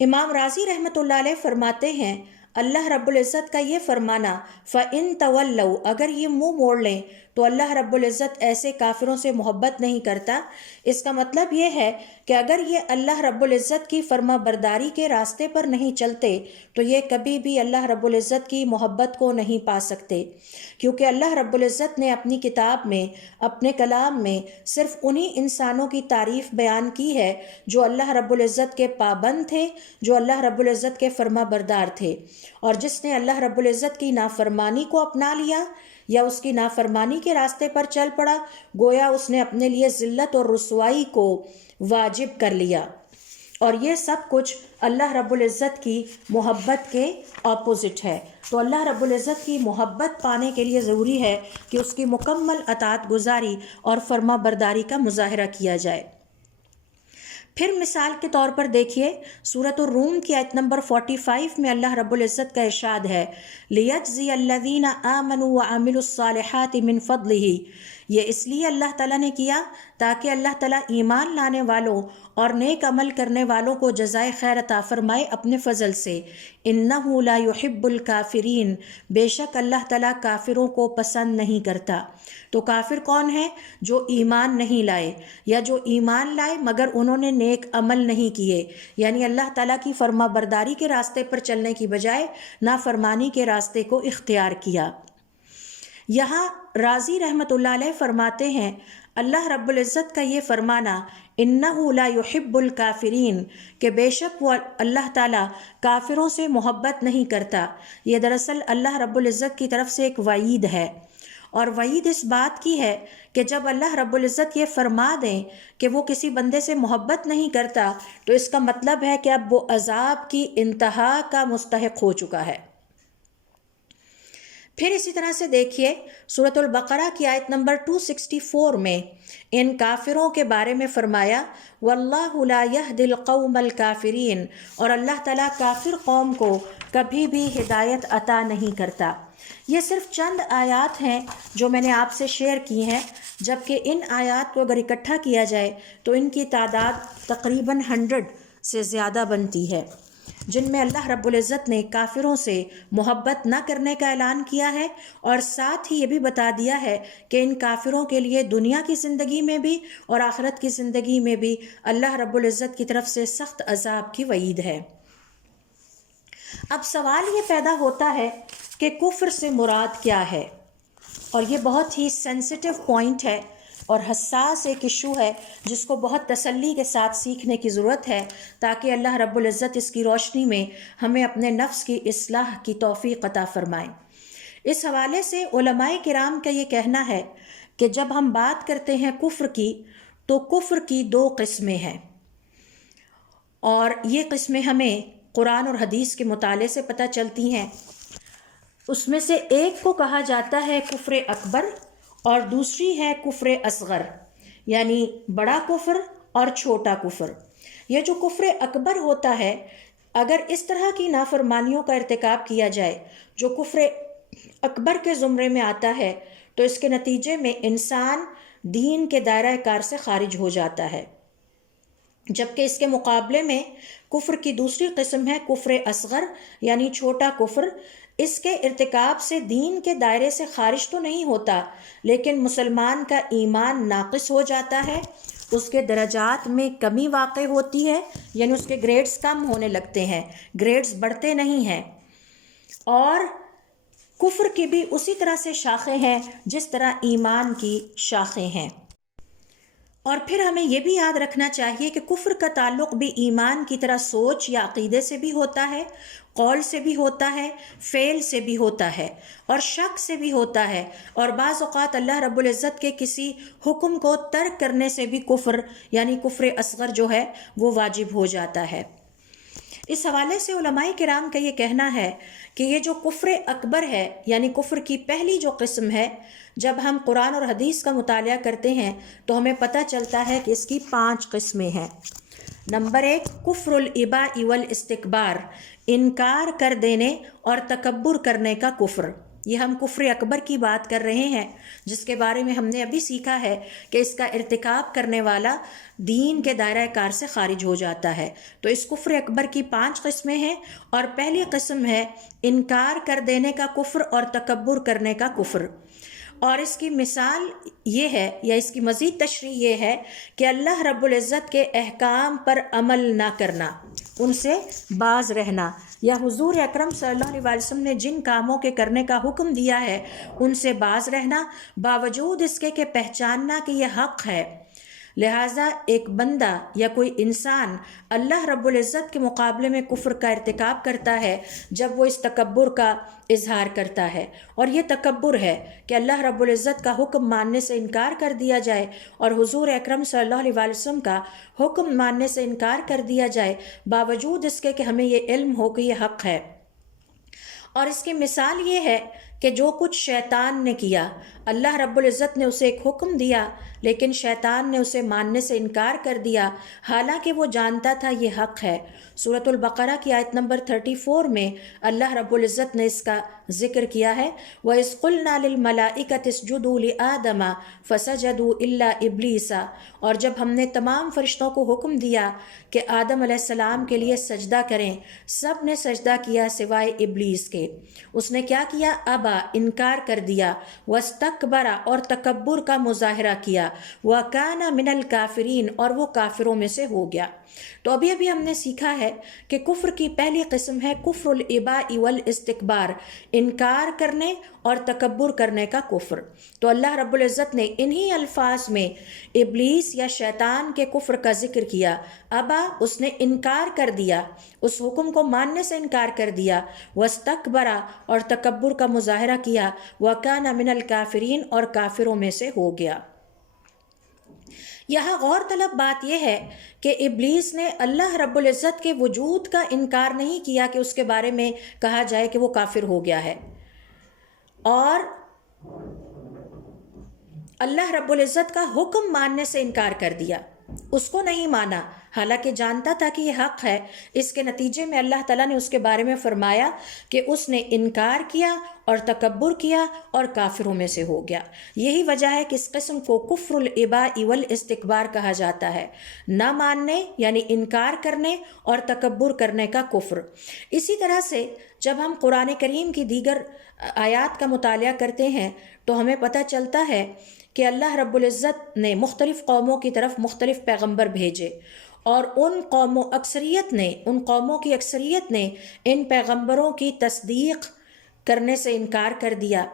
امام راضی رحمۃ اللہ علیہ فرماتے ہیں اللہ رب العزت کا یہ فرمانا فَإِن تَوَلَّوْا، اگر یہ منہ موڑ لیں تو اللہ رب العزت ایسے کافروں سے محبت نہیں کرتا۔ اس کا مطلب یہ ہے کہ اگر یہ اللہ رب العزت کی فرما برداری کے راستے پر نہیں چلتے تو یہ کبھی بھی اللہ رب العزت کی محبت کو نہیں پا سکتے، کیونکہ اللہ رب العزت نے اپنی کتاب میں، اپنے کلام میں صرف انہی انسانوں کی تعریف بیان کی ہے جو اللہ رب العزت کے پابند تھے، جو اللہ رب العزت کے فرما بردار تھے، اور جس نے اللہ رب العزت کی نافرمانی کو اپنا لیا یا اس کی نافرمانی کے راستے پر چل پڑا، گویا اس نے اپنے لیے ذلت اور رسوائی کو واجب کر لیا، اور یہ سب کچھ اللہ رب العزت کی محبت کے اپوزٹ ہے۔ تو اللہ رب العزت کی محبت پانے کے لیے ضروری ہے کہ اس کی مکمل اطاعت گزاری اور فرما برداری کا مظاہرہ کیا جائے۔ پھر مثال کے طور پر دیکھیے سورۃ الروم کی آیت نمبر 45 میں اللہ رب العزت کا ارشاد ہے، لِيَجْزِيَ الَّذِينَ آمَنُوا وَعَمِلُوا الصَّالِحَاتِ مِنْ فَضْلِهِ، یہ اس لیے اللہ تعالیٰ نے کیا تاکہ اللہ تعالیٰ ایمان لانے والوں اور نیک عمل کرنے والوں کو جزائے خیر عطا فرمائے اپنے فضل سے، اِنَّهُ لَا يُحِبُّ الْكَافِرِينَ، بے شک اللہ تعالیٰ کافروں کو پسند نہیں کرتا۔ تو کافر کون ہے؟ جو ایمان نہیں لائے، یا جو ایمان لائے مگر انہوں نے نیک عمل نہیں کیے، یعنی اللہ تعالیٰ کی فرما برداری کے راستے پر چلنے کی بجائے نافرمانی کے راستے کو اختیار کیا۔ یہاں راضی رحمۃ اللہ علیہ فرماتے ہیں اللہ رب العزت کا یہ فرمانا اِنَّهُ لَا يُحِبُّ الْكَافِرِينَ کہ بے شک وہ اللہ تعالیٰ کافروں سے محبت نہیں کرتا، یہ دراصل اللہ رب العزت کی طرف سے ایک وعید ہے، اور وعید اس بات کی ہے کہ جب اللہ رب العزت یہ فرما دیں کہ وہ کسی بندے سے محبت نہیں کرتا تو اس کا مطلب ہے کہ اب وہ عذاب کی انتہا کا مستحق ہو چکا ہے۔ پھر اسی طرح سے دیکھیے سورۃ البقرہ کی آیت نمبر 264 میں ان کافروں کے بارے میں فرمایا، وَاللَّهُ لَا يَهْدِي الْقَوْمَ الْكَافِرِينَ، اور اللہ تعالیٰ کافر قوم کو کبھی بھی ہدایت عطا نہیں کرتا۔ یہ صرف چند آیات ہیں جو میں نے آپ سے شیئر کی ہیں، جبکہ ان آیات کو اگر اکٹھا کیا جائے تو ان کی تعداد تقریباً 100 سے زیادہ بنتی ہے، جن میں اللہ رب العزت نے کافروں سے محبت نہ کرنے کا اعلان کیا ہے، اور ساتھ ہی یہ بھی بتا دیا ہے کہ ان کافروں کے لیے دنیا کی زندگی میں بھی اور آخرت کی زندگی میں بھی اللہ رب العزت کی طرف سے سخت عذاب کی وعید ہے۔ اب سوال یہ پیدا ہوتا ہے کہ کفر سے مراد کیا ہے، اور یہ بہت ہی سینسٹیو پوائنٹ ہے، اور حساس ایک ایشو ہے جس کو بہت تسلی کے ساتھ سیکھنے کی ضرورت ہے، تاکہ اللہ رب العزت اس کی روشنی میں ہمیں اپنے نفس کی اصلاح کی توفیق عطا فرمائیں۔ اس حوالے سے علماء کرام کا یہ کہنا ہے کہ جب ہم بات کرتے ہیں کفر کی، تو کفر کی 2 قسمیں ہیں، اور یہ قسمیں ہمیں قرآن اور حدیث کے مطالعے سے پتہ چلتی ہیں۔ اس میں سے ایک کو کہا جاتا ہے کفر اکبر، اور دوسری ہے کفر اصغر، یعنی بڑا کفر اور چھوٹا کفر۔ یہ جو کفر اکبر ہوتا ہے، اگر اس طرح کی نافرمانیوں کا ارتکاب کیا جائے جو کفر اکبر کے زمرے میں آتا ہے، تو اس کے نتیجے میں انسان دین کے دائرہ کار سے خارج ہو جاتا ہے، جبکہ اس کے مقابلے میں کفر کی دوسری قسم ہے کفر اصغر، یعنی چھوٹا کفر۔ اس کے ارتکاب سے دین کے دائرے سے خارج تو نہیں ہوتا، لیکن مسلمان کا ایمان ناقص ہو جاتا ہے، اس کے درجات میں کمی واقع ہوتی ہے، یعنی اس کے گریڈز کم ہونے لگتے ہیں، گریڈز بڑھتے نہیں ہیں۔ اور کفر کی بھی اسی طرح سے شاخیں ہیں جس طرح ایمان کی شاخیں ہیں۔ اور پھر ہمیں یہ بھی یاد رکھنا چاہیے کہ کفر کا تعلق بھی ایمان کی طرح سوچ یا عقیدے سے بھی ہوتا ہے، قول سے بھی ہوتا ہے، فعل سے بھی ہوتا ہے، اور شک سے بھی ہوتا ہے، اور بعض اوقات اللہ رب العزت کے کسی حکم کو ترک کرنے سے بھی کفر یعنی کفر اصغر جو ہے وہ واجب ہو جاتا ہے۔ اس حوالے سے علماء کرام کا یہ کہنا ہے کہ یہ جو کفر اکبر ہے، یعنی کفر کی پہلی جو قسم ہے، جب ہم قرآن اور حدیث کا مطالعہ کرتے ہیں تو ہمیں پتہ چلتا ہے کہ اس کی 5 قسمیں ہیں۔ نمبر 1، کفر الاباء والاستکبار، انکار کر دینے اور تکبر کرنے کا کفر۔ یہ ہم کفر اکبر کی بات کر رہے ہیں، جس کے بارے میں ہم نے ابھی سیکھا ہے کہ اس کا ارتکاب کرنے والا دین کے دائرہ کار سے خارج ہو جاتا ہے۔ تو اس کفر اکبر کی 5 قسمیں ہیں، اور پہلی قسم ہے انکار کر دینے کا کفر اور تکبر کرنے کا کفر۔ اور اس کی مثال یہ ہے، یا اس کی مزید تشریح یہ ہے کہ اللہ رب العزت کے احکام پر عمل نہ کرنا، ان سے باز رہنا، یا حضور اکرم صلی اللہ علیہ وسلم نے جن کاموں کے کرنے کا حکم دیا ہے ان سے باز رہنا، باوجود اس کے کہ پہچاننا کہ یہ حق ہے۔ لہٰذا ایک بندہ یا کوئی انسان اللہ رب العزت کے مقابلے میں کفر کا ارتکاب کرتا ہے جب وہ اس تکبر کا اظہار کرتا ہے، اور یہ تکبر ہے کہ اللہ رب العزت کا حکم ماننے سے انکار کر دیا جائے اور حضور اکرم صلی اللہ علیہ وسلم کا حکم ماننے سے انکار کر دیا جائے، باوجود اس کے کہ ہمیں یہ علم ہو کہ یہ حق ہے۔ اور اس کی مثال یہ ہے کہ جو کچھ شیطان نے کیا، اللہ رب العزت نے اسے ایک حکم دیا لیکن شیطان نے اسے ماننے سے انکار کر دیا، حالانکہ وہ جانتا تھا یہ حق ہے۔ سورۃ البقرہ کی آیت نمبر 34 میں اللہ رب العزت نے اس کا ذکر کیا ہے، وَإِذْ قُلْنَا لِلْمَلَائِكَةِ اسْجُدُوا لِآدَمَ فَسَجَدُوا إِلَّا إِبْلِيسَ، اور جب ہم نے تمام فرشتوں کو حکم دیا کہ آدم علیہ السلام کے لیے سجدہ کریں، سب نے سجدہ کیا سوائے ابلیس کے۔ اس نے کیا کیا؟ ابا، انکار کر دیا، واستکبر، اور تکبر کا مظاہرہ کیا، وَكَانَ مِنَ الْكَافِرِينَ، اور وہ کافروں میں سے ہو گیا۔ تو ابھی ہم نے سیکھا ہے کہ کفر کی پہلی قسم ہے کفر الاباء والاستکبار، انکار کرنے اور تکبر کرنے کا کفر۔ تو اللہ رب العزت نے انہی الفاظ میں ابلیس یا شیطان کے کفر کا ذکر کیا۔ ابا، اس نے انکار کر دیا، اس حکم کو ماننے سے انکار کر دیا، واستکبر، اور تکبر کا مظاہرہ کیا، وَكَانَ مِنَ الْكَافِرِينَ، اور کافروں میں سے ہو گیا۔ یہاں غور طلب بات یہ ہے کہ ابلیس نے اللہ رب العزت کے وجود کا انکار نہیں کیا کہ اس کے بارے میں کہا جائے کہ وہ کافر ہو گیا ہے، اور اللہ رب العزت کا حکم ماننے سے انکار کر دیا، اس کو نہیں مانا، حالانکہ جانتا تھا کہ یہ حق ہے۔ اس کے نتیجے میں اللہ تعالیٰ نے اس کے بارے میں فرمایا کہ اس نے انکار کیا اور تکبر کیا اور کافروں میں سے ہو گیا۔ یہی وجہ ہے کہ اس قسم کو کفر الاباء والاستکبار کہا جاتا ہے، نہ ماننے یعنی انکار کرنے اور تکبر کرنے کا کفر۔ اسی طرح سے جب ہم قرآن کریم کی دیگر آیات کا مطالعہ کرتے ہیں تو ہمیں پتہ چلتا ہے کہ اللہ رب العزت نے مختلف قوموں کی طرف مختلف پیغمبر بھیجے، اور ان قوموں کی اکثریت نے ان پیغمبروں کی تصدیق کرنے سے انکار کر دیا،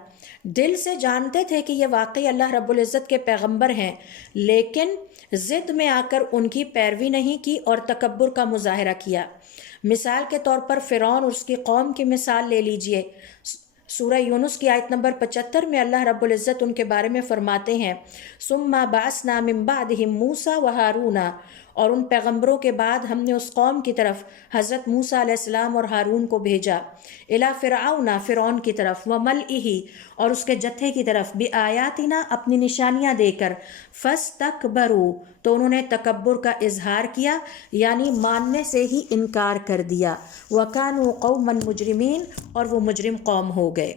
دل سے جانتے تھے کہ یہ واقعی اللہ رب العزت کے پیغمبر ہیں، لیکن ضد میں آ کر ان کی پیروی نہیں کی اور تکبر کا مظاہرہ کیا۔ مثال کے طور پر فرعون اور اس کی قوم کی مثال لے لیجئے۔ سورہ یونس کی آیت نمبر 75 میں اللہ رب العزت ان کے بارے میں فرماتے ہیں ثم بعثنا من بعدهم موسیٰ وہارون، اور ان پیغمبروں کے بعد ہم نے اس قوم کی طرف حضرت موسیٰ علیہ السلام اور ہارون کو بھیجا، الی فرعون، فرعون کی طرف، وملئہ، اور اس کے جتھے کی طرف، بآیاتنا، اپنی نشانیاں دے کر، فاستکبروا، تو انہوں نے تکبر کا اظہار کیا، یعنی ماننے سے ہی انکار کر دیا، وکانوا قوما مجرمین، اور وہ مجرم قوم ہو گئے۔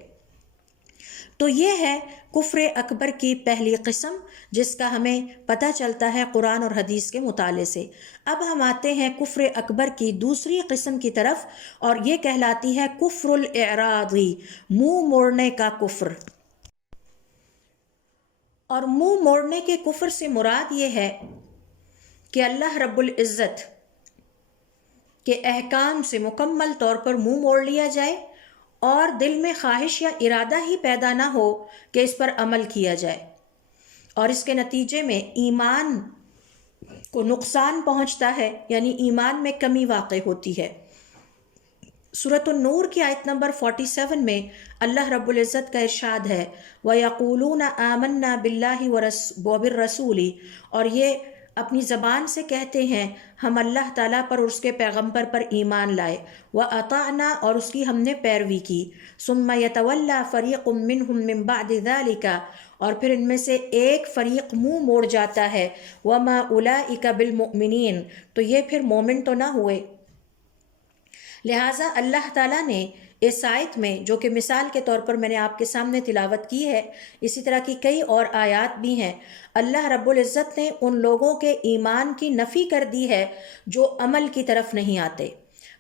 تو یہ ہے کفر اکبر کی پہلی قسم، جس کا ہمیں پتہ چلتا ہے قرآن اور حدیث کے مطالعے سے۔ اب ہم آتے ہیں کفر اکبر کی دوسری قسم کی طرف، اور یہ کہلاتی ہے کفر الاعراضی، منہ موڑنے کا کفر۔ اور منہ موڑنے کے کفر سے مراد یہ ہے کہ اللہ رب العزت کے احکام سے مکمل طور پر منہ موڑ لیا جائے اور دل میں خواہش یا ارادہ ہی پیدا نہ ہو کہ اس پر عمل کیا جائے، اور اس کے نتیجے میں ایمان کو نقصان پہنچتا ہے، یعنی ایمان میں کمی واقع ہوتی ہے۔ سورۃ النور کی آیت نمبر 47 میں اللہ رب العزت کا ارشاد ہے وَيَقُولُونَ آمَنَّا بِاللَّهِ وَبِالرَّسُولِ، اور یہ اپنی زبان سے کہتے ہیں ہم اللہ تعالیٰ پر اور اس کے پیغمبر پر ایمان لائے، وَأَطَعْنَا، اور اس کی ہم نے پیروی کی، ثُمَّ يَتَوَلَّى فَرِيقٌ مِّنْهُم مِّن بَعْدِ ذَلِكَ، اور پھر ان میں سے ایک فریق منہ موڑ جاتا ہے، وَمَا أُولَئِكَ بِالْمُؤْمِنِينَ، تو یہ پھر مومن تو نہ ہوئے۔ لہٰذا اللہ تعالیٰ نے اس آیت میں، جو کہ مثال کے طور پر میں نے آپ کے سامنے تلاوت کی ہے، اسی طرح کی کئی اور آیات بھی ہیں، اللہ رب العزت نے ان لوگوں کے ایمان کی نفی کر دی ہے جو عمل کی طرف نہیں آتے۔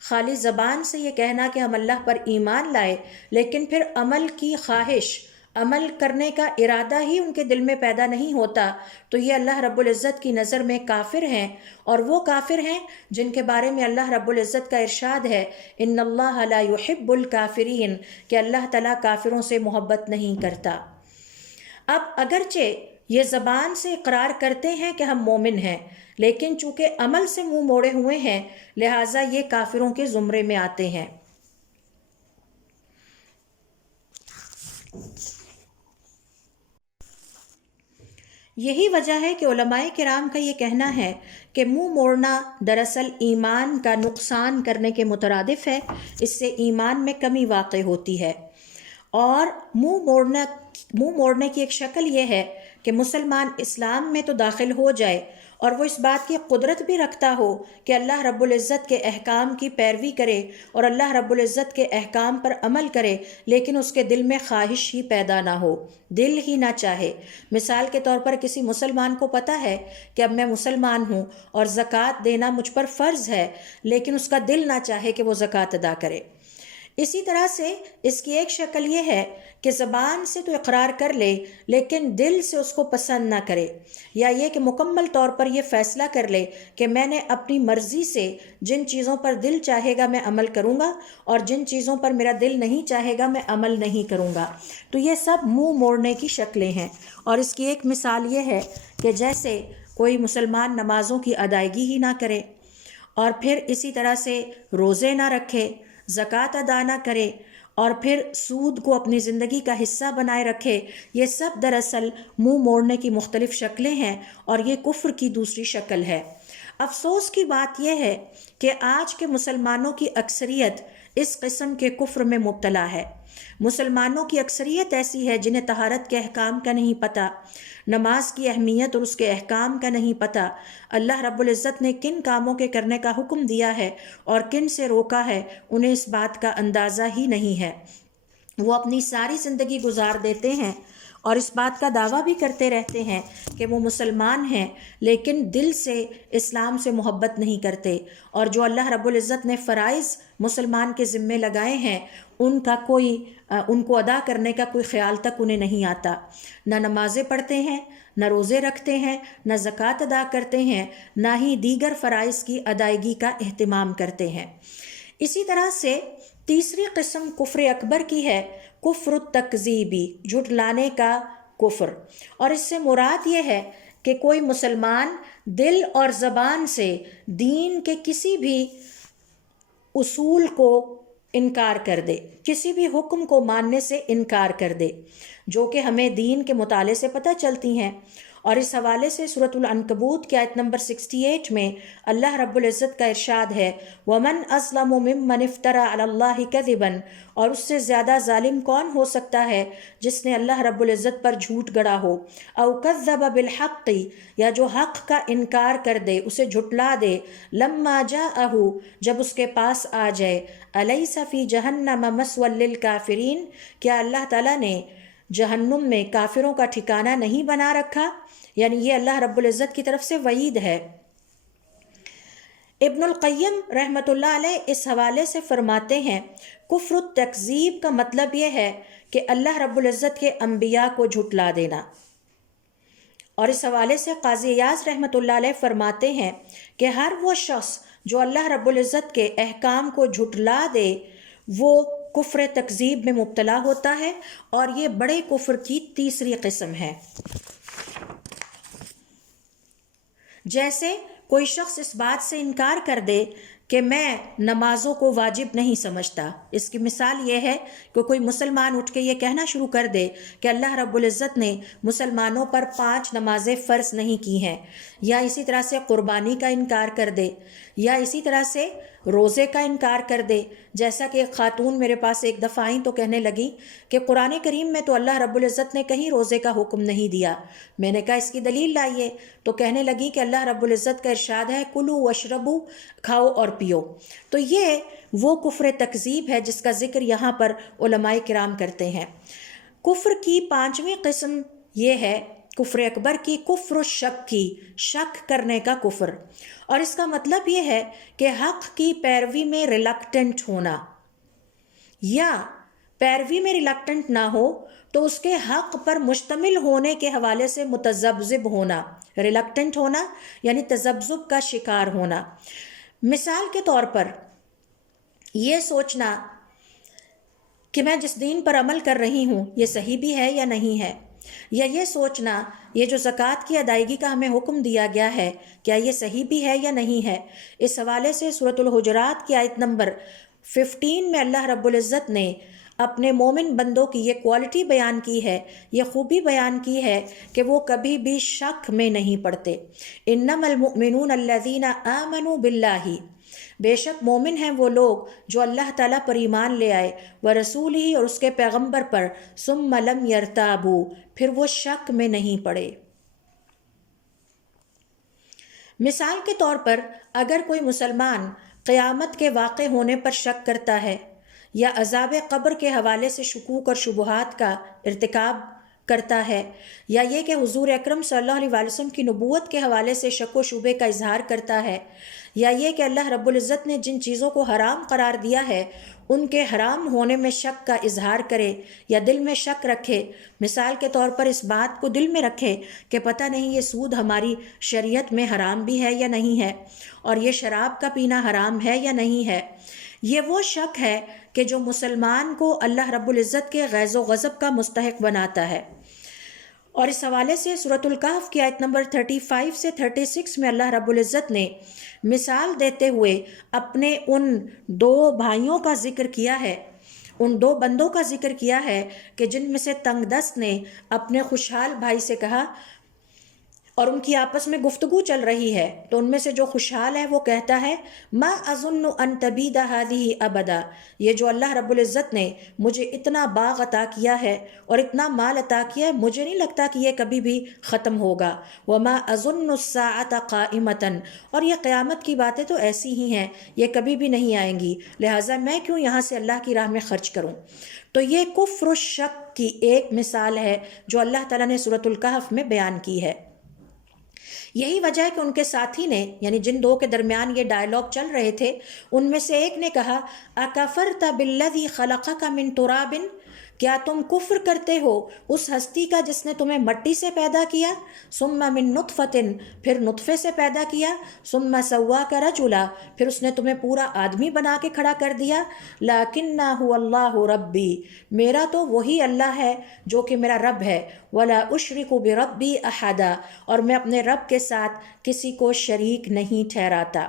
خالی زبان سے یہ کہنا کہ ہم اللہ پر ایمان لائے، لیکن پھر عمل کی خواہش، عمل کرنے کا ارادہ ہی ان کے دل میں پیدا نہیں ہوتا، تو یہ اللہ رب العزت کی نظر میں کافر ہیں، اور وہ کافر ہیں جن کے بارے میں اللہ رب العزت کا ارشاد ہے ان اللہ لا يحب الکافرین، کہ اللہ تعالیٰ کافروں سے محبت نہیں کرتا۔ اب اگرچہ یہ زبان سے اقرار کرتے ہیں کہ ہم مومن ہیں، لیکن چونکہ عمل سے منہ موڑے ہوئے ہیں، لہٰذا یہ کافروں کے زمرے میں آتے ہیں۔ یہی وجہ ہے کہ علماء کرام کا یہ کہنا ہے کہ منہ موڑنا دراصل ایمان کا نقصان کرنے کے مترادف ہے، اس سے ایمان میں کمی واقع ہوتی ہے۔ اور منہ موڑنے کی ایک شکل یہ ہے کہ مسلمان اسلام میں تو داخل ہو جائے اور وہ اس بات کی قدرت بھی رکھتا ہو کہ اللہ رب العزت کے احکام کی پیروی کرے اور اللہ رب العزت کے احکام پر عمل کرے، لیکن اس کے دل میں خواہش ہی پیدا نہ ہو، دل ہی نہ چاہے۔ مثال کے طور پر کسی مسلمان کو پتہ ہے کہ اب میں مسلمان ہوں اور زکوٰۃ دینا مجھ پر فرض ہے، لیکن اس کا دل نہ چاہے کہ وہ زکوٰۃ ادا کرے۔ اسی طرح سے اس کی ایک شکل یہ ہے کہ زبان سے تو اقرار کر لے لیکن دل سے اس کو پسند نہ کرے، یا یہ کہ مکمل طور پر یہ فیصلہ کر لے کہ میں نے اپنی مرضی سے جن چیزوں پر دل چاہے گا میں عمل کروں گا اور جن چیزوں پر میرا دل نہیں چاہے گا میں عمل نہیں کروں گا۔ تو یہ سب منہ موڑنے کی شکلیں ہیں، اور اس کی ایک مثال یہ ہے کہ جیسے کوئی مسلمان نمازوں کی ادائیگی ہی نہ کرے، اور پھر اسی طرح سے روزے نہ رکھے، زکوٰۃ ادا نہ کرے، اور پھر سود کو اپنی زندگی کا حصہ بنائے رکھے، یہ سب دراصل منہ موڑنے کی مختلف شکلیں ہیں، اور یہ کفر کی دوسری شکل ہے۔ افسوس کی بات یہ ہے کہ آج کے مسلمانوں کی اکثریت اس قسم کے کفر میں مبتلا ہے۔ مسلمانوں کی اکثریت ایسی ہے جنہیں طہارت کے احکام کا نہیں پتہ، نماز کی اہمیت اور اس کے احکام کا نہیں پتہ، اللہ رب العزت نے کن کاموں کے کرنے کا حکم دیا ہے اور کن سے روکا ہے انہیں اس بات کا اندازہ ہی نہیں ہے۔ وہ اپنی ساری زندگی گزار دیتے ہیں اور اس بات کا دعویٰ بھی کرتے رہتے ہیں کہ وہ مسلمان ہیں، لیکن دل سے اسلام سے محبت نہیں کرتے، اور جو اللہ رب العزت نے فرائض مسلمان کے ذمے لگائے ہیں ان کو ادا کرنے کا کوئی خیال تک انہیں نہیں آتا۔ نہ نمازیں پڑھتے ہیں، نہ روزے رکھتے ہیں، نہ زکوٰۃ ادا کرتے ہیں، نہ ہی دیگر فرائض کی ادائیگی کا اہتمام کرتے ہیں۔ اسی طرح سے تیسری قسم کفر اکبر کی ہے کفر التکذیبی، جھٹلانے کا کفر، اور اس سے مراد یہ ہے کہ کوئی مسلمان دل اور زبان سے دین کے کسی بھی اصول کو انکار کر دے، کسی بھی حکم کو ماننے سے انکار کر دے جو کہ ہمیں دین کے مطالعے سے پتہ چلتی ہیں۔ اور اس حوالے سے سورۃ العنکبوت کی آیت نمبر 68 میں اللہ رب العزت کا ارشاد ہے وَمَنْ أَظْلَمُ مِمَّنِ افْتَرَى عَلَى اللَّهِ كَذِبًا، اور اس سے زیادہ ظالم کون ہو سکتا ہے جس نے اللہ رب العزت پر جھوٹ گڑا ہو، او كَذَّبَ بِالْحَقِّ، یا جو حق کا انکار کر دے، اسے جھٹلا دے، لَمَّا جَاءَهُ، جب اس کے پاس آ جائے، أَلَيْسَ فِي جَهَنَّمَ مَثْوًى لِلْكَافِرِينَ، کیا اللہ تعالیٰ نے جہنم میں کافروں کا ٹھکانہ نہیں بنا رکھا؟ یعنی یہ اللہ رب العزت کی طرف سے وعید ہے۔ ابن القیم رحمۃ اللہ علیہ اس حوالے سے فرماتے ہیں کفر التکذیب کا مطلب یہ ہے کہ اللہ رب العزت کے انبیاء کو جھٹلا دینا۔ اور اس حوالے سے قاضی ایاز رحمۃ اللہ علیہ فرماتے ہیں کہ ہر وہ شخص جو اللہ رب العزت کے احکام کو جھٹلا دے وہ کفر تکذیب میں مبتلا ہوتا ہے، اور یہ بڑے کفر کی تیسری قسم ہے۔ جیسے کوئی شخص اس بات سے انکار کر دے کہ میں نمازوں کو واجب نہیں سمجھتا۔ اس کی مثال یہ ہے کہ کوئی مسلمان اٹھ کے یہ کہنا شروع کر دے کہ اللہ رب العزت نے مسلمانوں پر 5 نمازیں فرض نہیں کی ہیں، یا اسی طرح سے قربانی کا انکار کر دے، یا اسی طرح سے روزے کا انکار کر دے۔ جیسا کہ ایک خاتون میرے پاس ایک دفعہ آئیں تو کہنے لگی کہ قرآن کریم میں تو اللہ رب العزت نے کہیں روزے کا حکم نہیں دیا۔ میں نے کہا اس کی دلیل لائیے، تو کہنے لگی کہ اللہ رب العزت کا ارشاد ہے کلو واشربو، کھاؤ اور پیو۔ تو یہ وہ کفر تکذیب ہے جس کا ذکر یہاں پر علماء کرام کرتے ہیں۔ کفر کی 5ویں قسم یہ ہے کفر اکبر کی، کفر الشک کی، شک کرنے کا کفر، اور اس کا مطلب یہ ہے کہ حق کی پیروی میں ریلکٹنٹ ہونا، یا پیروی میں ریلکٹنٹ نہ ہو تو اس کے حق پر مشتمل ہونے کے حوالے سے متذبذب ہونا۔ ریلکٹنٹ ہونا یعنی تذبذب کا شکار ہونا۔ مثال کے طور پر یہ سوچنا کہ میں جس دین پر عمل کر رہی ہوں یہ صحیح بھی ہے یا نہیں ہے، یا یہ سوچنا یہ جو زکوٰۃ کی ادائیگی کا ہمیں حکم دیا گیا ہے کیا یہ صحیح بھی ہے یا نہیں ہے۔ اس حوالے سے سورۃ الحجرات کی آیت نمبر 15 میں اللہ رب العزت نے اپنے مومن بندوں کی یہ کوالٹی بیان کی ہے، یہ خوبی بیان کی ہے کہ وہ کبھی بھی شک میں نہیں پڑتے۔ انما المؤمنون الذین آمنوا باللہ، بے شک مومن ہیں وہ لوگ جو اللہ تعالیٰ پر ایمان لے آئے، ورسولہ، اور اس کے پیغمبر پر، ثم لم یرتابوا، پھر وہ شک میں نہیں پڑے۔ مثال کے طور پر اگر کوئی مسلمان قیامت کے واقع ہونے پر شک کرتا ہے، یا عذاب قبر کے حوالے سے شکوک اور شبہات کا ارتکاب کرتا ہے، یا یہ کہ حضور اکرم صلی اللہ علیہ وسلم کی نبوت کے حوالے سے شک و شبہ کا اظہار کرتا ہے، یا یہ کہ اللہ رب العزت نے جن چیزوں کو حرام قرار دیا ہے ان کے حرام ہونے میں شک کا اظہار کرے، یا دل میں شک رکھے، مثال کے طور پر اس بات کو دل میں رکھے کہ پتہ نہیں یہ سود ہماری شریعت میں حرام بھی ہے یا نہیں ہے، اور یہ شراب کا پینا حرام ہے یا نہیں ہے۔ یہ وہ شک ہے کہ جو مسلمان کو اللہ رب العزت کے غیظ و غضب کا مستحق بناتا ہے۔ اور اس حوالے سے سورۃ الکہف کی آیت نمبر 35 سے 36 میں اللہ رب العزت نے مثال دیتے ہوئے اپنے ان 2 بھائیوں کا ذکر کیا ہے، ان 2 بندوں کا ذکر کیا ہے کہ جن میں سے تنگ دست نے اپنے خوشحال بھائی سے کہا، اور ان کی آپس میں گفتگو چل رہی ہے، تو ان میں سے جو خوشحال ہے وہ کہتا ہے ما اظن ان تبید هذه ابدا، یہ جو اللہ رب العزت نے مجھے اتنا باغ عطا کیا ہے اور اتنا مال عطا کیا ہے، مجھے نہیں لگتا کہ یہ کبھی بھی ختم ہوگا۔ وما اظن الساعة قائمة، اور یہ قیامت کی باتیں تو ایسی ہی ہیں، یہ کبھی بھی نہیں آئیں گی، لہٰذا میں کیوں یہاں سے اللہ کی راہ میں خرچ کروں۔ تو یہ کفر الشک کی ایک مثال ہے جو اللہ تعالیٰ نے سورۃ الکہف میں بیان کی ہے۔ یہی وجہ ہے کہ ان کے ساتھی نے، یعنی جن 2 کے درمیان یہ ڈائلاگ چل رہے تھے، ان میں سے ایک نے کہا اکفرت بالذی خلقک من تراب، کیا تم کفر کرتے ہو اس ہستی کا جس نے تمہیں مٹی سے پیدا کیا، ثم من نطفۃ، پھر نطفے سے پیدا کیا، ثم سواک رجلا، پھر اس نے تمہیں پورا آدمی بنا کے کھڑا کر دیا، لکنہ اللہ ربی، میرا تو وہی اللہ ہے جو کہ میرا رب ہے، ولا اشرک بربی احدا، اور میں اپنے رب کے ساتھ کسی کو شریک نہیں ٹھہراتا۔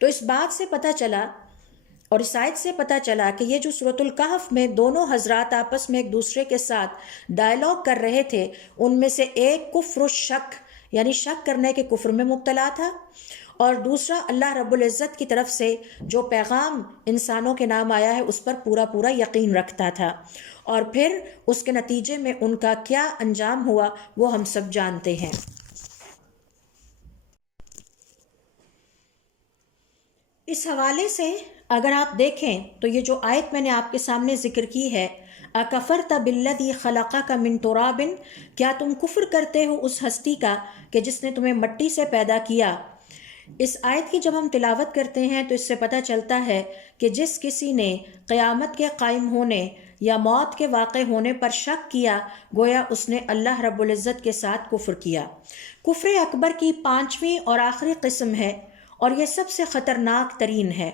تو اس بات سے پتہ چلا اور اس آیت سے پتہ چلا کہ یہ جو سورۃ الکہف میں دونوں حضرات آپس میں ایک دوسرے کے ساتھ ڈائلاگ کر رہے تھے، ان میں سے ایک کفر و شک یعنی شک کرنے کے کفر میں مبتلا تھا، اور دوسرا اللہ رب العزت کی طرف سے جو پیغام انسانوں کے نام آیا ہے اس پر پورا پورا یقین رکھتا تھا، اور پھر اس کے نتیجے میں ان کا کیا انجام ہوا وہ ہم سب جانتے ہیں۔ اس حوالے سے اگر آپ دیکھیں تو یہ جو آیت میں نے آپ کے سامنے ذکر کی ہے، اکفرت بالذی خلقک من تراب، کیا تم کفر کرتے ہو اس ہستی کا کہ جس نے تمہیں مٹی سے پیدا کیا۔ اس آیت کی جب ہم تلاوت کرتے ہیں تو اس سے پتہ چلتا ہے کہ جس کسی نے قیامت کے قائم ہونے یا موت کے واقع ہونے پر شک کیا، گویا اس نے اللہ رب العزت کے ساتھ کفر کیا۔ کفر اکبر کی 5ویں اور آخری قسم ہے، اور یہ سب سے خطرناک ترین ہے،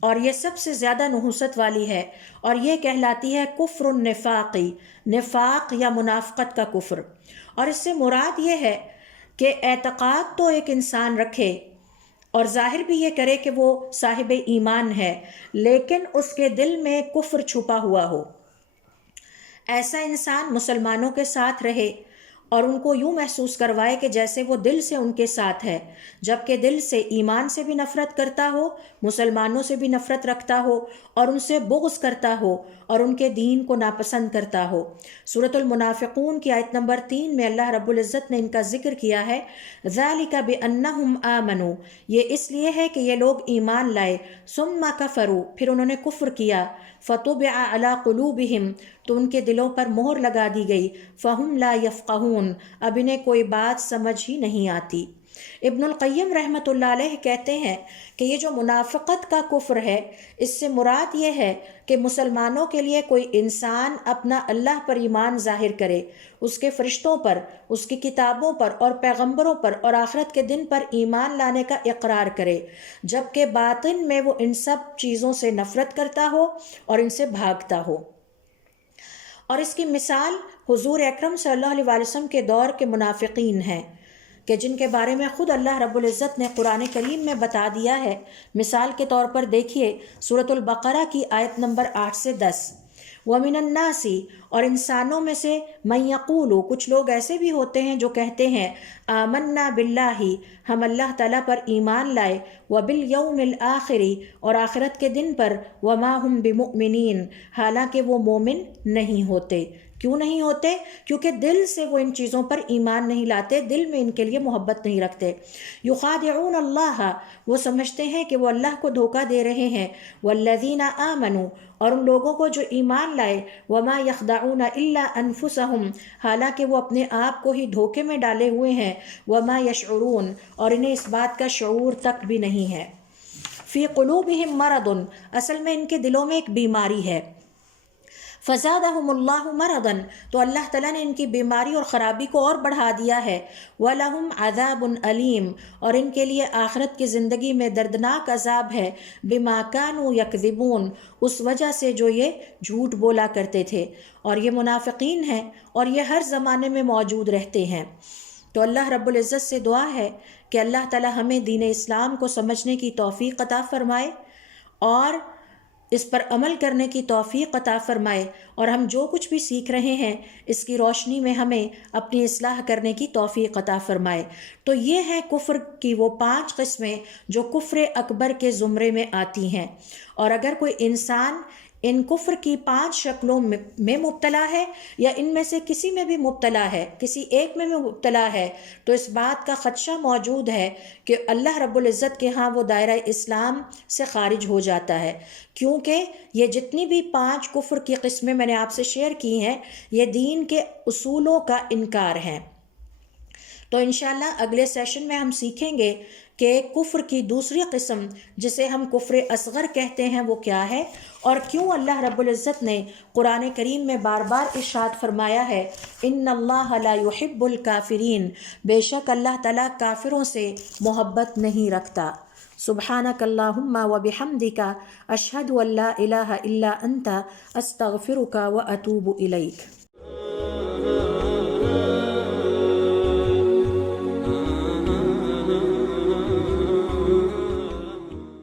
اور یہ سب سے زیادہ نحوست والی ہے، اور یہ کہلاتی ہے کفر النفاقی، نفاق یا منافقت کا کفر۔ اور اس سے مراد یہ ہے کہ اعتقاد تو ایک انسان رکھے اور ظاہر بھی یہ کرے کہ وہ صاحب ایمان ہے، لیکن اس کے دل میں کفر چھپا ہوا ہو۔ ایسا انسان مسلمانوں کے ساتھ رہے اور ان کو یوں محسوس کروائے کہ جیسے وہ دل سے ان کے ساتھ ہے، جبکہ دل سے ایمان سے بھی نفرت کرتا ہو، مسلمانوں سے بھی نفرت رکھتا ہو، اور ان سے بغض کرتا ہو اور ان کے دین کو ناپسند کرتا ہو۔ سورۃ المنافقون کی آیت نمبر 3 میں اللہ رب العزت نے ان کا ذکر کیا ہے، ذَلِكَ بِأَنَّهُمْ آمَنُوا، یہ اس لیے ہے کہ یہ لوگ ایمان لائے، ثُمَّ كَفَرُوا، پھر انہوں نے کفر کیا، فَطُبِعَ عَلَىٰ قُلُوبِهِمْ، تو ان کے دلوں پر مہر لگا دی گئی، فَهُمْ لَا يَفْقَهُونَ، اب انہیں کوئی بات سمجھ ہی نہیں آتی۔ ابن القیم رحمۃ اللہ علیہ کہتے ہیں کہ یہ جو منافقت کا کفر ہے، اس سے مراد یہ ہے کہ مسلمانوں کے لیے کوئی انسان اپنا اللہ پر ایمان ظاہر کرے، اس کے فرشتوں پر، اس کی کتابوں پر اور پیغمبروں پر اور آخرت کے دن پر ایمان لانے کا اقرار کرے، جبکہ باطن میں وہ ان سب چیزوں سے نفرت کرتا ہو اور ان سے بھاگتا ہو۔ اور اس کی مثال حضور اکرم صلی اللہ علیہ وسلم کے دور کے منافقین ہیں کہ جن کے بارے میں خود اللہ رب العزت نے قرآن کریم میں بتا دیا ہے۔ مثال کے طور پر دیکھیے سورۃ البقرہ کی آیت نمبر 8 سے 10، وَمِنَ النَّاسِ، اور انسانوں میں سے مَن یقول، کچھ لوگ ایسے بھی ہوتے ہیں جو کہتے ہیں آمنا باللہ، ہم اللہ تعالیٰ پر ایمان لائے، وبالیوم الآخر، اور آخرت کے دن پر، وما ہم بمؤمنین، حالانکہ وہ مومن نہیں ہوتے۔ کیوں نہیں ہوتے؟ کیونکہ دل سے وہ ان چیزوں پر ایمان نہیں لاتے، دل میں ان کے لیے محبت نہیں رکھتے۔ یخادعون اللہ، وہ سمجھتے ہیں کہ وہ اللہ کو دھوکہ دے رہے ہیں، والذین آمنوا، اور ان لوگوں کو جو ایمان لائے، وما یخدعون الا انفسہم، حالانکہ وہ اپنے آپ کو ہی دھوکے میں ڈالے ہوئے ہیں، وما یشعرون، اور انہیں اس بات کا شعور تک بھی نہیں ہے۔ فی قلوبہم مرض، اصل میں ان کے دلوں میں ایک بیماری ہے، فزادہم اللہ مرضا، تو اللہ تعالیٰ نے ان کی بیماری اور خرابی کو اور بڑھا دیا ہے، وَلَهُمْ عَذَابٌ أَلِيمٌ، اور ان کے لیے آخرت کی زندگی میں دردناک عذاب ہے، بِمَا كَانُوا يَكْذِبُونَ، اس وجہ سے جو یہ جھوٹ بولا کرتے تھے۔ اور یہ منافقین ہیں اور یہ ہر زمانے میں موجود رہتے ہیں۔ تو اللہ رب العزت سے دعا ہے کہ اللہ تعالیٰ ہمیں دین اسلام کو سمجھنے کی توفیق عطا فرمائے اور اس پر عمل کرنے کی توفیق عطا فرمائے، اور ہم جو کچھ بھی سیکھ رہے ہیں اس کی روشنی میں ہمیں اپنی اصلاح کرنے کی توفیق عطا فرمائے۔ تو یہ ہیں کفر کی وہ 5 قسمیں جو کفر اکبر کے زمرے میں آتی ہیں، اور اگر کوئی انسان ان کفر کی 5 شکلوں میں مبتلا ہے یا ان میں سے کسی میں بھی مبتلا ہے، کسی ایک میں مبتلا ہے، تو اس بات کا خدشہ موجود ہے کہ اللہ رب العزت کے ہاں وہ دائرہ اسلام سے خارج ہو جاتا ہے، کیونکہ یہ جتنی بھی 5 کفر کی قسمیں میں نے آپ سے شیئر کی ہیں، یہ دین کے اصولوں کا انکار ہیں۔ تو انشاءاللہ اگلے سیشن میں ہم سیکھیں گے کہ کفر کی دوسری قسم جسے ہم کفر اصغر کہتے ہیں وہ کیا ہے، اور کیوں اللہ رب العزت نے قرآن کریم میں بار بار ارشاد فرمایا ہے ان اللہ لا يحب الکافرین، بے شک اللہ تعالیٰ کافروں سے محبت نہیں رکھتا۔ سبحانک اللہم وبحمدک اشہد ان لا الہ الا انت استغفرک واتوب الیک۔